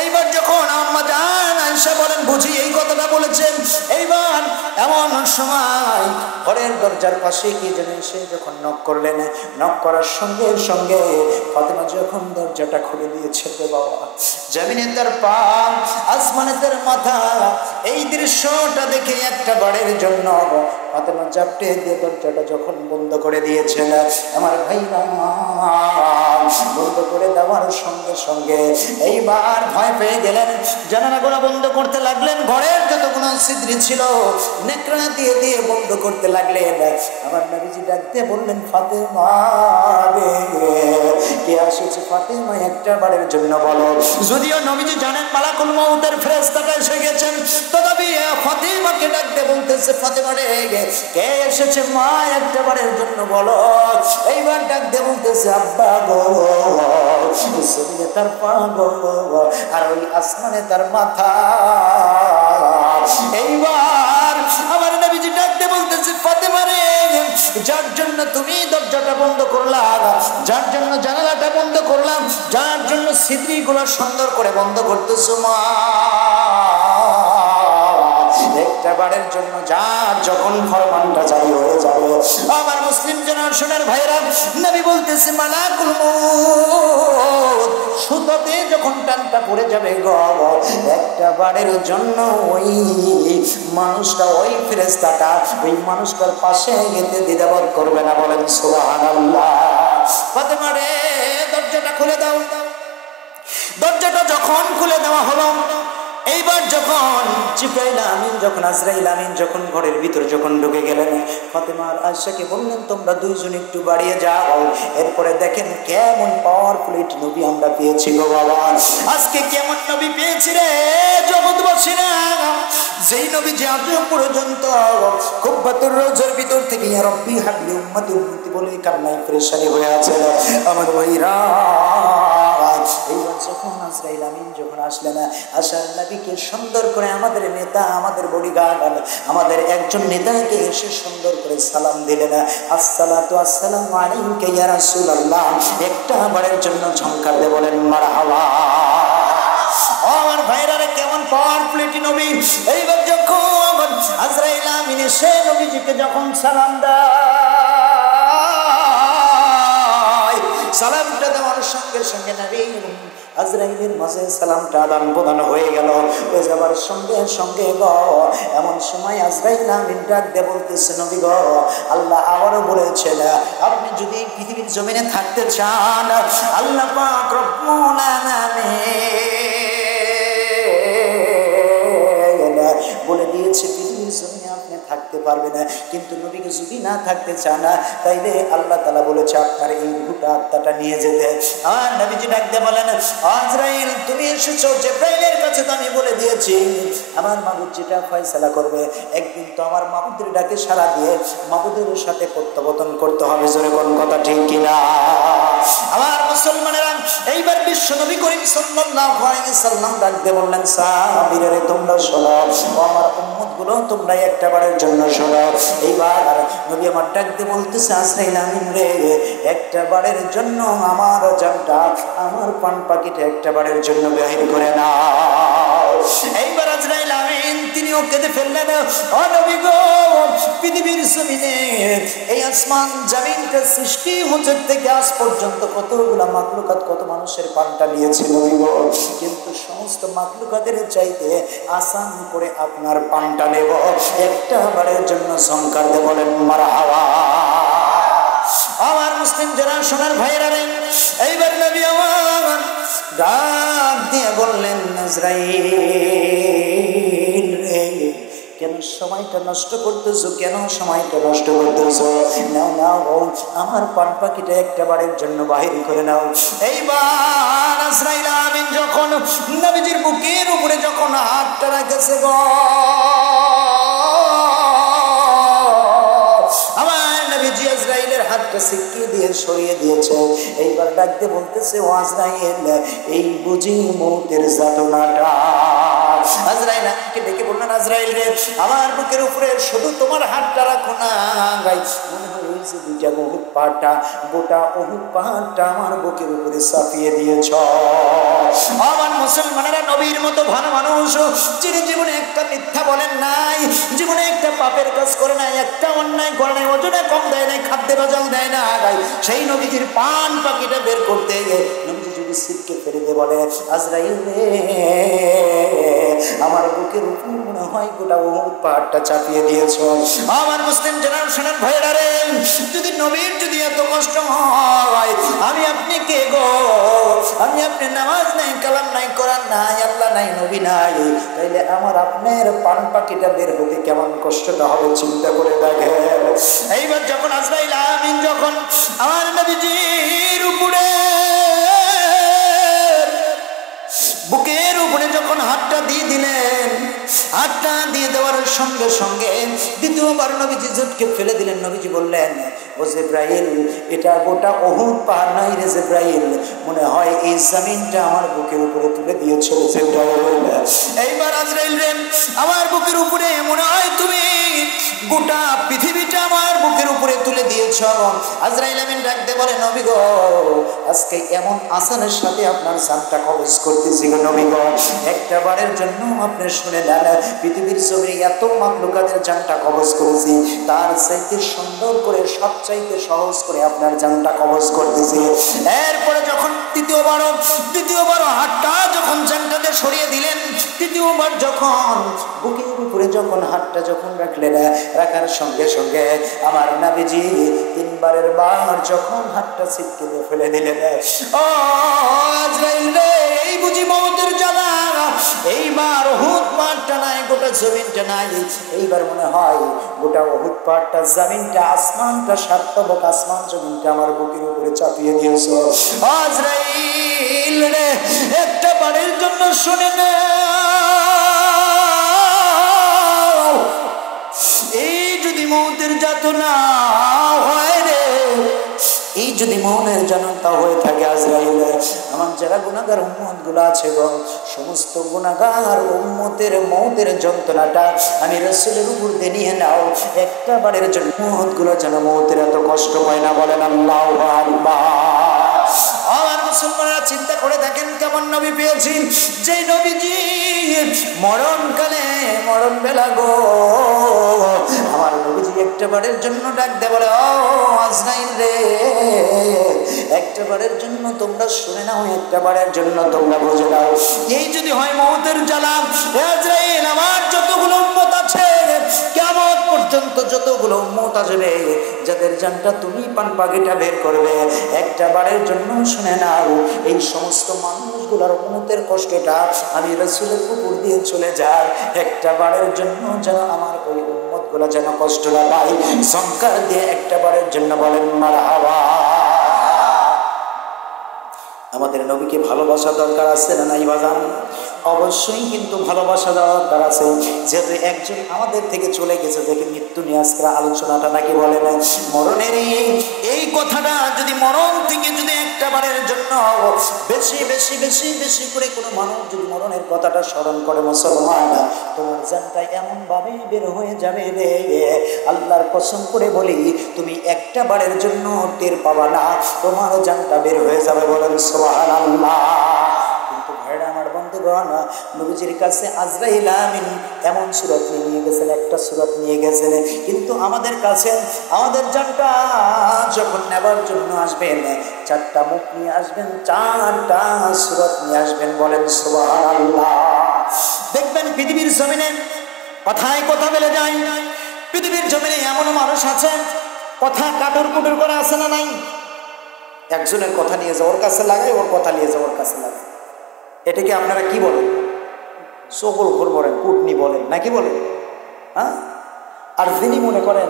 এইবার যখন আম্মা জান আয়েশা বলেন, বুঝি এই কথাটা বলেছেন। এইবার এমন সময় ঘরের দরজার পাশে কি যেন এসে যখন নক করলেন, নক করার সঙ্গে সঙ্গে ফাতেমা যখন দরজাটা খুলে দিয়েছে, বাবা, জমিনে তার পা, আসমানে তার মাথা, এই দৃশ্যটা দেখে একটা বারের জন্য ফাতেমা জাপটে দিয়ে দরজাটা যখন বন্ধ করে দিয়েছেন, আমার ভাইরা, বন্ধ করে দেওয়ার সঙ্গে সঙ্গে এইবার ভয় পেয়ে গেলেন, জানালাগুলো বন্ধ করতে লাগলেন, ঘরের যতগুলো ছিদ্র ছিল নেকড়া দিয়ে দিয়ে বন্ধ করতে লাগলেন। আমার নবীজি ডাক দিয়ে বললেন, ফাতেমা রে, কে আসছে? ফাতেমা, একটা বারের জন্য বলো। যদিও নবীজি জানেন মালাকুল মউতের ফেরেশতাটা এসে গেছেন, তথাপি ফাতেমাকে ডাক দিয়ে বলতেছে, ফাতেমা রে, কে এসেছে? মা, একটা বারের জন্য বলো। এইবার ডাক দিয়ে বলতেছে, আব্বা গো, জমিনে তার পা গো, আর ওই আসমানে তার মাথা। এইবার আমার নবীজি ডাক দিয়ে বলতেছে, ফাতেমা রে, যার জন্য তুমি দরজাটা বন্ধ করলাম, যার জন্য জানালাটা বন্ধ করলাম, যার জন্য সিদ্রিগুলো সুন্দর করে বন্ধ করতেছো মা, একটা বারের জন্য যার যখন ফরমানটা জারি হয়ে যাবে, আমার মুসলিম জেনারেশনের ভাইরা, নবী বলতেছে মালাকুল মউত সুতোতে যখন টানটা পড়ে যাবে গো, একটা বারের জন্য ওই মানুষটা, ওই ফেরেশতাটা ওই মানুষটার পাশে গেতে দ্বিধাবোধ করবে না। বলেন সুবহানাল্লাহ। ফাতেমা রে দরজাটা খুলে দাও। দরজাটা যখন খুলে দেওয়া হলো, এইবার যখন জিবরাইল আমিন যখন আজরাইল আমিন যখন ঘরের ভিতরে যখন ঢুকে গেলেন, ফাতেমা আর আয়েশাকে বললেন তোমরা দুইজন একটু বাড়িয়ে যাও। এরপরে দেখেন কেমন পাওয়ারফুল নবী আমরা পেয়েছি গো বাবা। আজকে কেমন নবী পেয়েছি রে জগৎবাসীরা, যেই নবী যে আজ পর্যন্ত কুব্বাতুর রওজার ভিতর থেকে ইয়া রব্বি হাবলি উম্মতি উম্মতি বলে কান্নায় পেরেশানি হয়ে আছে আমার ভাইরা। এইবার যখন আজরাইল আমিন যখন আসলেন, আসার নবীকে সুন্দর করে আমাদের নেতা, আমাদের বডিগার্ড, আমাদের একজন নেতাকে এসে সুন্দর করে সালাম দিলেন, আসসালাতু আসসালামু আলাইকা ইয়া রাসূলুল্লাহ। একটা বারের জন্য ঝংকার দিয়ে বলেন মারহাবা। আমার ভাইরা রে কেমন পাওয়ারফুল নবী। এইবার যখন আজরাইল আমিন এসে নবীজিকে যখন সালাম দেয়, সালামটা দেওয়ার সঙ্গে সঙ্গে নবী আজরাইলের মাঝে সালামটা আদান প্রদান হয়ে গেল। হয়ে যাবার সঙ্গে সঙ্গে গো এমন সময় আজরাইল আমিন ডাক দিয়ে বলতেছে নবী গো, আল্লাহ আবারও বলেছেন আপনি যদি পৃথিবীর জমিনে থাকতে চান, আল্লাহ পাক রব্বুল আলামিন বলে দিয়েছে পৃথিবীর জমিনে আপনি থাকতে পারবে না। কিন্তু নবীকে যদি না থাকতে চান তাইলে আল্লাহ তাআলা বলেছে আপনার এই রূহটা আত্মাটা নিয়ে যেতে। আর নবীজি ডাক দিয়ে বলেন আজরাইল তুমি এসেছো, জিবরাইলের কাছে তো আমি বলে দিয়েছি আমার মাবুদ যেটা ফয়সালা করবে, একদিন তো আমার মাবুদের ডাকে সাড়া দিয়ে মাবুদের সাথে প্রত্যাবর্তন করতে হবে। জোরে কোন কথা ঠিক কিনা আমার মুসলমানেরা। এইবার বিশ্ব নবী করিম সাল্লাল্লাহু আলাইহি সাল্লাম ডাক দিয়ে বললেন সাহাবীরা রে তোমরা শোনো, আমার উম্মত গুলো তোমরা একটা বারের জন্য শোনো। এইবার নবী আমার ডাক দিয়ে বলতেছে আজরাইল আমিন রে একটা বারের জন্য আমার জানটা, আমার পান পাখিটা একটা বারের জন্য বাহির করে নাও। এইবার আজরাইল আমিন তিনিও কেঁদে ফেললেন, ও নবী গো পৃথিবীর জমিনে এই আসমান জমিনটা সৃষ্টি হতে থেকে আজ পর্যন্ত কতগুলা মাখলুকাত কত মানুষের পানটা নিয়েছিল, কিন্তু সমস্ত মাখলুকাতের চাইতে আসান করে আপনার পানটা নেব একটা বারের জন্য। সংকার দিয়ে বলেন মারহাবা। আমার মুসলিম জেনারেশনের ভাইরা রে, এইবার নবী আমার ডাক দিয়ে বললেন আজরাইল রে কেন সময়টা নষ্ট করতেছো, কেন সময়টা নষ্ট করতেছো, নাও নাও আমার পান পাখিটা একটা বারের জন্য বাহির করে নাও। এইবার আজরাইল আমিন যখন নবীজির বুকের উপরে যখন হাতটা রাখেছে গো, আমার নবীজি আজরাইলের হাতটা সিকিয়ে দিয়ে সরিয়ে দিয়েছে। এইবার ডাকতে বলতেছে ও আজরাইল এই বুঝি মৌতের যাতনাটা। আজরাইল আমাকে ডেকে বললেন আজরাইল রে আমার বুকের উপরে শুধু তোমার হাতটা রাখো না, মনে হয় ওই যে দুইটা উহুদ পাহাড়টা, গোটা উহুদ পাহাড়টা আমার বুকের উপরে চাপিয়ে দিয়েছ। আমার মুসলমানেরা নবীর মতো ভালো মানুষ যিনি জীবনে একটা মিথ্যা বলেন নাই, জীবনে একটা পাপের কাজ করে নাই, একটা অন্যায় করে নাই, ওজনে কম দেয় নাই, খাদ্যে বাজাল দেয় না, সেই নবীজির পান পাখিটা বের করতে গিয়ে নবীজি যদি সিটকে ফেলে দিয়ে বলে আজরাইল রে আমার বুকের উপর মনে হয় গোটা উহুদ পাহাড়টা চাপিয়ে দিয়েছ। আমার মুসলিম জেনারেশনের ভাইরা রে, যদি নবীর যদি এত কষ্ট হয়, আমি আপনি কে গো? আমি আপনি নামাজ নাই, কালাম নাই, কোরআন নাই, আল্লাহ নাই, নবী নাই, তাইলে আমার আপনার পান পাখিটা বের হতে কেমন কষ্টটা হবে চিন্তা করে দেখেন। এইবার যখন আজরাইল আমিন যখন আমার নবীজির উপরে বুকের উপরে যখন হাতটা দিয়ে দিলেন, হাতটা দিয়ে দেওয়ার সঙ্গে সঙ্গে দ্বিতীয়বার নবীজি জুটকে ফেলে দিলেন। নবীজি বললেন ও জিবরাইল এটা গোটা উহুদ পাহাড় নাই রে জিবরাইল, মনে হয় এই জমিনটা আমার বুকের উপরে তুলে দিয়েছ জিবরাইল। এইবার আজরাইল রে আমার বুকের উপরে মনে হয় তুমি গোটা পৃথিবীটা আমার বুকের উপরে তুলে দিয়েছ। আজরাইল আমিন ডাকতে বলে, নবী গো, আজকে এমন আসানের সাথে আপনার জানটা কবজ করতেছি গো নবী গো, একটা বারের জন্য আপনি শুনে নেন, পৃথিবীর জমিনে এত মাখলুকাতের জানটা কবজ করেছি, তার চাইতে সুন্দর করে সবচাইতে সহজ করে আপনার জানটা কবজ করতেছি। এরপরে যখন দ্বিতীয়বারও হাতটা যখন জানটাতে সরিয়ে দিলেন, তৃতীয়বার যখন বুকের উপরে যখন হাতটা যখন রাখলেন, রাখার সঙ্গে সঙ্গে আমার নবীজি তিনবারের বার যখন হাতটা ছিটকে দিয়ে ফেলে দিলেন। ও আজরাইল রে, এই বুঝি মওতের জ্বালা, এইবার উহুদ পাহাড়টা নাই, গোটা জমিনটা নাই, এইবার মনে হয় গোটা উহুদ পাহাড়টা, জমিনটা, আসমানটা, সাতবক আসমান জমিনটা আমার বুকের উপরে চাপিয়ে দিয়েছ। আজরাইল রে, একটা বারের জন্য শুনে না, এই যদি মওতের যাতনা হয় রে, এই যদি মনের জানাটা হয়ে থাকে আজরাইল, আমার যারা গুনাহগার উম্মত গুলো আছে গো, সমস্ত গুনাহগার উম্মতের মওতের যন্ত্রণাটা আমি রাসূলের উপর দিয়ে নিয়ে নাও, একটা বারের জন্য উম্মত গুলো যেন মওতের এত কষ্ট পায় না। বলেন আল্লাহু আকবার। আমার মুসলমানরা চিন্তা করে দেখেন কেমন নবী পেয়েছি, যেই নবীজি মরণকালে, মরণ বেলা গো, আমার নবীজি একটা বারের জন্য ডাক দে বলে, ও আজরাইল রে, একটা বারের জন্য তোমরা শুনে নাও, একটা বারের জন্য তোমরা বুঝে নাও, এই যদি হয় মওতের জ্বালা, আজরাইল আমার যতগুলো উম্মত আছে, কিয়ামত পর্যন্ত যতগুলো উম্মত আসবে, যাদের জানটা তুমি পান পাখিটা বের করবে, একটা বারের জন্য শুনে নাও, এই সমস্ত মানুষগুলোর উম্মতের কষ্টটা আমি রাসূলের উপর দিয়ে চলে যায়, একটা বারের জন্য যেন আমার ওই উম্মত গুলা যেন কষ্ট না পায়, সংকার দিয়ে একটা বারের জন্য বলেন মারহাবা। আমাদের নবীকে ভালোবাসা দরকার আছে না নাই বাজান? অবশ্যই কিন্তু ভালোবাসা দরকার আছে, যেহেতু একজন আমাদের থেকে চলে গেছে, দেখে মৃত্যু নিয়ে আজকের আলোচনাটা নাকি বলে না, মরণের এই কথাটা যদি মরণ থেকে যদি একটা বারের জন্য বেশি বেশি বেশি বেশি করে কোনো মানুষ যদি মরণের কথাটা স্মরণ করে, মুসলমান, তোমার জানটা এমন ভাবে বের হয়ে যাবে রে, আল্লাহর কসম করে বলি, তুমি একটা বারের জন্য টের পাবা না, তোমার জানটা বের হয়ে যাবে। বলেন সুবহানাল্লাহ। কিন্তু ভাইরা আমার বন্ধুগণ, নবীজির কাছে আজরাইল আমিন এমন সূরত নিয়ে গেছেন, একটা সূরত নিয়ে গেছেন, কিন্তু আমাদের কাছে আমাদের জানটা যখন নেবার জন্য আসবেন, চারটা মুখ নিয়ে আসবেন, চারটা সূরত নিয়ে আসবেন। বলেন সুবহানাল্লাহ। দেখবেন পৃথিবীর জমিনে কথায় কথা বলে যায়, পৃথিবীর জমিনে এমন মানুষ আছে কথা কাটুর কুটুর করে আছে না নাই? একজনের কথা নিয়ে যাও ওর কাছে লাগাই, ওর কথা নিয়ে যাও ওর কাছে লাগাই, এটাকে আপনারা কি বলেন? সকল ঘর বলেন, কুটনি বলেন, নাকি বলেন? হ্যাঁ। আর যিনি মনে করেন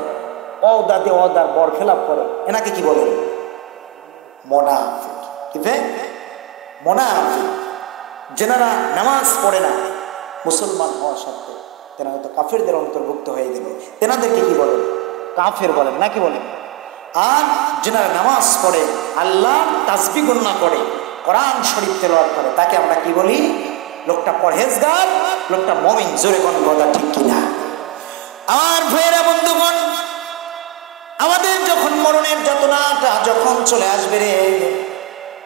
অদাতে অদার বর খেলাপ করে, এনাকে কি বলেন? মুনাফিক। কি মুনাফিক। যেনারা নামাজ পড়ে না, মুসলমান হওয়া সত্ত্বেও তেনা হয়তো কাফেরদের অন্তর্ভুক্ত হয়ে গেল, তেনাদেরকে কি বলেন? কাফের বলেন, নাকি বলেন? আর যেনারা নামাজ পড়ে, আল্লাহ তাসবিহ গণনা করে, কোরআন শরীফ তেলাওয়াত করে, তাকে আমরা কি বলি? লোকটা পরহেজগার, লোকটা মুমিন। জোরে কোন কথা ঠিক কিনা? আমার ভাইয়েরা বন্ধুগণ, আমাদের যখন মরণের যাতনাটা যখন চলে আসবে রে,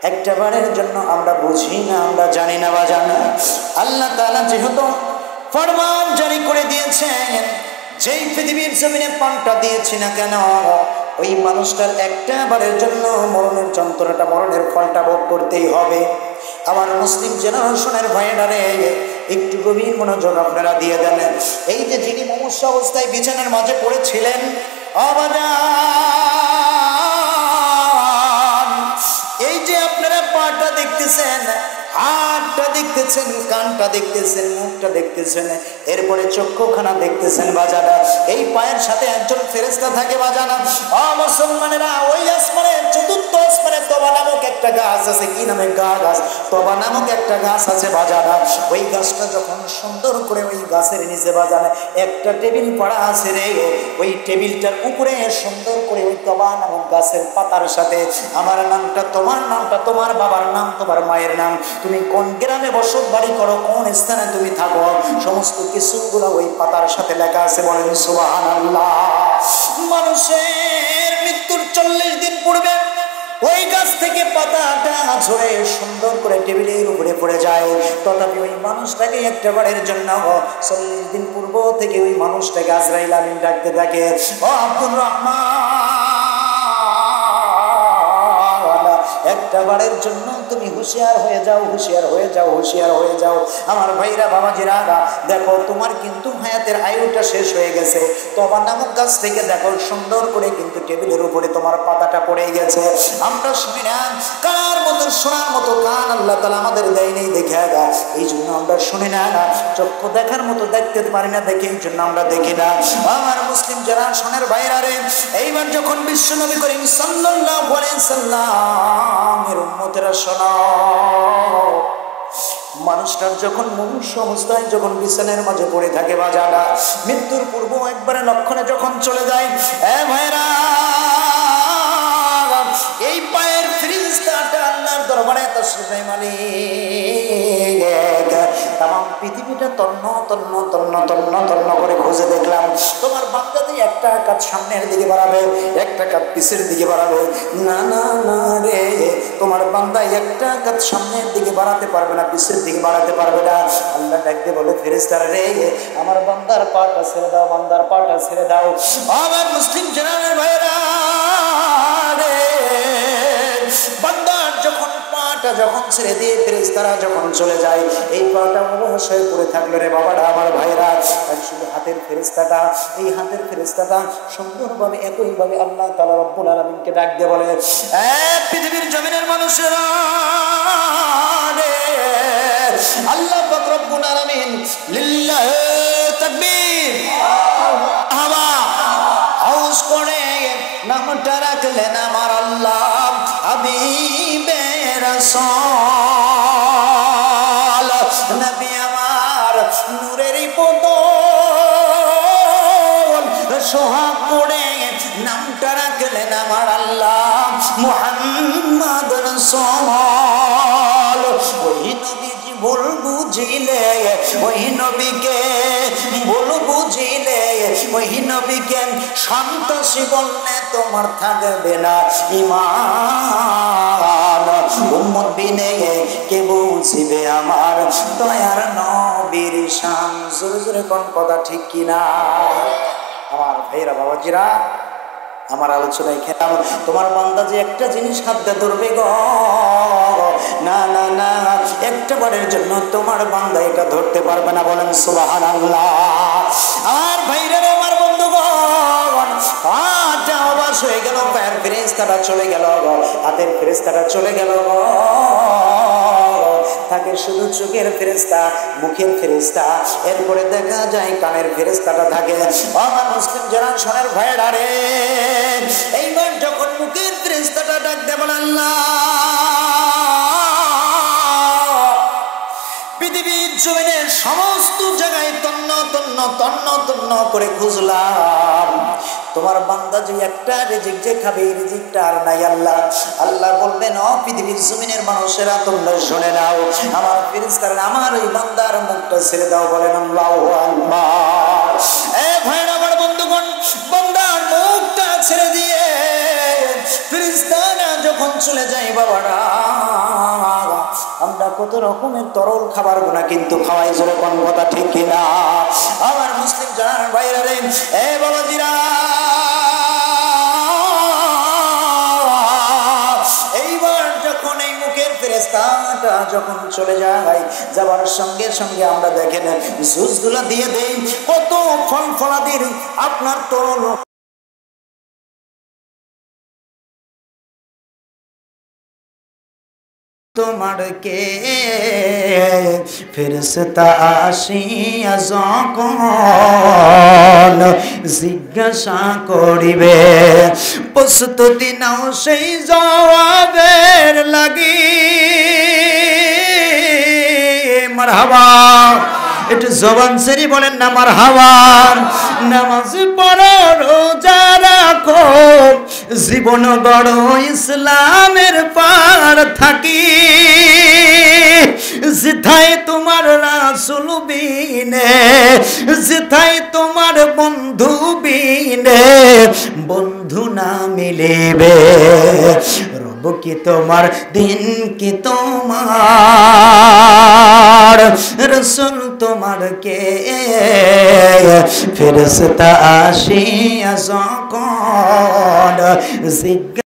একটা বারের জন্য আমরা বুঝি না, আমরা জানি না বা জানি, আল্লাহ তাআলা যেহেতু ফরমান জারি করে দিয়েছেন, যেই পৃথিবীর জমিনে পানটা দিয়েছি না কেন, ওই মানুষটার একটা বারের জন্য মরণের যন্ত্রণাটা, মরণের ফলটা ভোগ করতেই হবে। আমার মুসলিম জেনারেশনের ভাইয়েরারে একটু গভীর মনোযোগ আপনারা দিয়ে দেন। এই যে যিনি মুমূর্ষু অবস্থায় বিছানার মাঝে পড়েছিলেন, এই যে আপনারা পাটা দেখতেছেন, হাতটা দেখতেছেন, কানটা দেখতেছেন, মুখটা দেখতেছেন, এরপরে চক্ষুখানা দেখতেছেন বাজানা, এই পায়ের সাথে একজন ফেরেশতা থাকে বাজানা। মুসলমানেরা, ওই আসমানের চতুর্থ আসমানে তবা নামক একটা গাছ আছে। কি নামে গাছ? তবা নামক একটা গাছ আছে বাজানা। ওই গাছটা যখন সুন্দর করে, ওই গাছের নিচে বাজানা একটা টেবিল পড়া আছে রে, ওই টেবিলটার উপরে সুন্দর করে ওই তবা নামক গাছের পাতার সাথে আমার নামটা, তোমার নামটা, তোমার বাবার নাম, তোমার মায়ের নাম, তুমি কোন গ্রামে বসত বাড়ি করো, কোন স্থানে তুমি থাকো, সমস্ত কিছুগুলো ওই পাতার সাথে লেখা আছে। বলেন সুবহানাল্লাহ। মানুষের মৃত্যুর থেকে পাতাটা ঝরে সুন্দর করে টেবিলের উপরে পড়ে যায়, তথাপি ওই মানুষটাকে একটা বারের জন্য 40 দিন পূর্ব থেকে ওই মানুষটাকে আজরাইল আমিন ডাকতে থাকে, ও আব্দুর রহমান, একটা বারের জন্য তুমি হুঁশিয়ার হয়ে যাও, হুঁশিয়ার হয়ে যাও, হুঁশিয়ার হয়ে যাও। আমার ভাইরা বাবাজিরা, দেখো তোমার কিন্তু হায়াতের আয়ুটা শেষ হয়ে গেছে। তবা নামক গাছ থেকে দেখো সুন্দর করে কিন্তু টেবিলের উপরে তোমার পাতাটা পড়ে গেছে। আমরা শুনি না, কার মতো শোনার মতো কান আল্লাহ তাআলা আমাদের দেয় নেই, দেখে আগা এই জন্য আমরা শুনি না, চক্ষু দেখার মতো দেখতে পারি না, দেখে এই জন্য আমরা দেখি না। আমার মুসলিম যারা শোনের ভাইরা রে, এইবার যখন বিশ্ব নবী করিম সাল্লাল্লাহু আলাইহি সাল্লামের উম্মতেরা শোনো, মানুষটার যখন মনুষ্য অবস্থায় যখন বিছানার মাঝে পড়ে থাকে বাজারা, মৃত্যুর পূর্ব একবারে লক্ষণে যখন চলে যায়, এ ভাইরা, এই পায়ের ফেরেশতাটা আল্লাহর দরবারে তাশরীফ মালিক তাম পৃথিবীটা তন্ন তন্ন তন্ন তন্ন তন্ন করে খুঁজে দেখলাম, তোমার বান্দা দিয়ে একটা কাজ সামনের দিকে বাড়াবে, একটা কাজ পিছের দিকে বাড়াবে, না না না রে, তোমার বান্দা একটা কাজ সামনের দিকে বাড়াতে পারবে না, পিছের দিকে বাড়াতে পারবে না। আল্লাহ ডাকতে বলে, ফেরেশতারা রে, আমার বান্দার পাটা ছেড়ে দাও, বান্দার পাটা ছেড়ে দাও। আমার মুসলিম জানার ভাইরা রে, বান্দার যখন পাটা যখন ছেড়ে দিয়ে ফেরেশতারা যখন চলে যায়, এই পাটা অবশ্যই পড়ে থাকলো রে বাবারা, আমার ভাইরা। আর শুধু হাতের ফেরেশতাটা, এই হাতের ফেরেশতাটা সুন্দরভাবে একইভাবে আল্লাহ তাআলা রব্বুল আলামিনকে ডাক দিয়ে বলে, পৃথিবীর জমিনের মানুষেরা রে, আল্লাহ পাক রব্বুল আলামিন লিল্লাহি তাকবীর হাওয়া হাউস করে নামটা রাখলেন আমার আল্লাহ হাবিবে রাসূল, নবী আমার নূরেরই পুতুল, সোহাগ করে নামটা রাখলেন আমার আল্লাহ মুহাম্মদ রাসূল। ওই নবীজি ভুল বুঝিলে, ওই নবীকে ভুল বুঝিলে, ওই নবীকে সন্ত্রাসী বললে তোমার থাকবে না ঈমান। উম্মত বিনে কে বুঝিবে আমার দয়ার নবীর শান। জোরে জোরে কোন কথা ঠিক কিনা? আমার ভাইরা বাবাজিরা, আমার আলোচনায় খেলাম, তোমার বান্দা যে একটা জিনিস হাতে ধরবে গো, না না না, একটা বারের জন্য তোমার বান্দা এটা ধরতে পারবে না, বলেন সুবহানাল্লাহ। আমার ভাইরা, আমার বন্ধুগণ, পাটা অবাস হয়ে গেল, পায়ের ফেরেশতাটা চলে গেল, হাতের ফেরেশতাটা চলে গেল, থাকে শুধু চোখের ফেরেশতা, মুখের ফেরেশতা, এরপরে দেখা যায় কানের ফেরেশতাটা থাকে। আমার মুসলিম যারা শোনের ভাইরা রে, এইবার যখন মুখের ফেরেশতাটা ডাক দেব, আল্লাহ পৃথিবীর জমিনের সমস্ত জায়গায় তন্ন তন্ন তন্ন তন্ন করে খুঁজলাম, তোমার বান্দা যে একটা রিজিক যে খাবে, এই রিজিকটা আর নাই আল্লাহ। আল্লাহ বলবেন, ও পৃথিবীর জমিনের মানুষেরা তোমরা শুনে নাও, আমার ফেরেশতারা আমার এই বান্দার মুখটা ছেড়ে দাও, বলেন আল্লাহু আকবার। এ ভাইরা, আমার বন্ধুগণ, বান্দার মুখটা ছেড়ে দিয়ে ফেরেশতারা যখন চলে যায় বাবারা, আমরা কত রকমের তরল খাবার গুনা কিন্তু খাওয়াই, জোরে কোন কথা ঠিক কিনা? আমার মুসলিম জানার ভাইরা রে, এ বাবাজিরা, এইবার যখন এই মুখের ফেরেশতাটা যখন চলে যায়, যাবার সঙ্গে সঙ্গে আমরা দেখেন জুসগুলা দিয়ে দেই, কত ফল ফলাদির আপনার তরল তোমার কে ফেরেশতা আসিয়া যখন জিজ্ঞাসা করিবে, প্রস্তুতি নাও সেই জবাবের লাগি। মারহাবা, একটু জবান সেরি বলেন না মারহাবা। নামাজ পড়ো, রোজা রাখো, জীবন গড় ইসলামের পার থাকি, যেথায় তোমার রাসূল বিনে, যেথায় তোমার বন্ধু বিনে, বন্ধু না মিলিবে। রব কি তোমার, দিন কি তোমার, রসুল তোমার কে, ফেরেশতা আসিয়া যখন জিজ্ঞাসা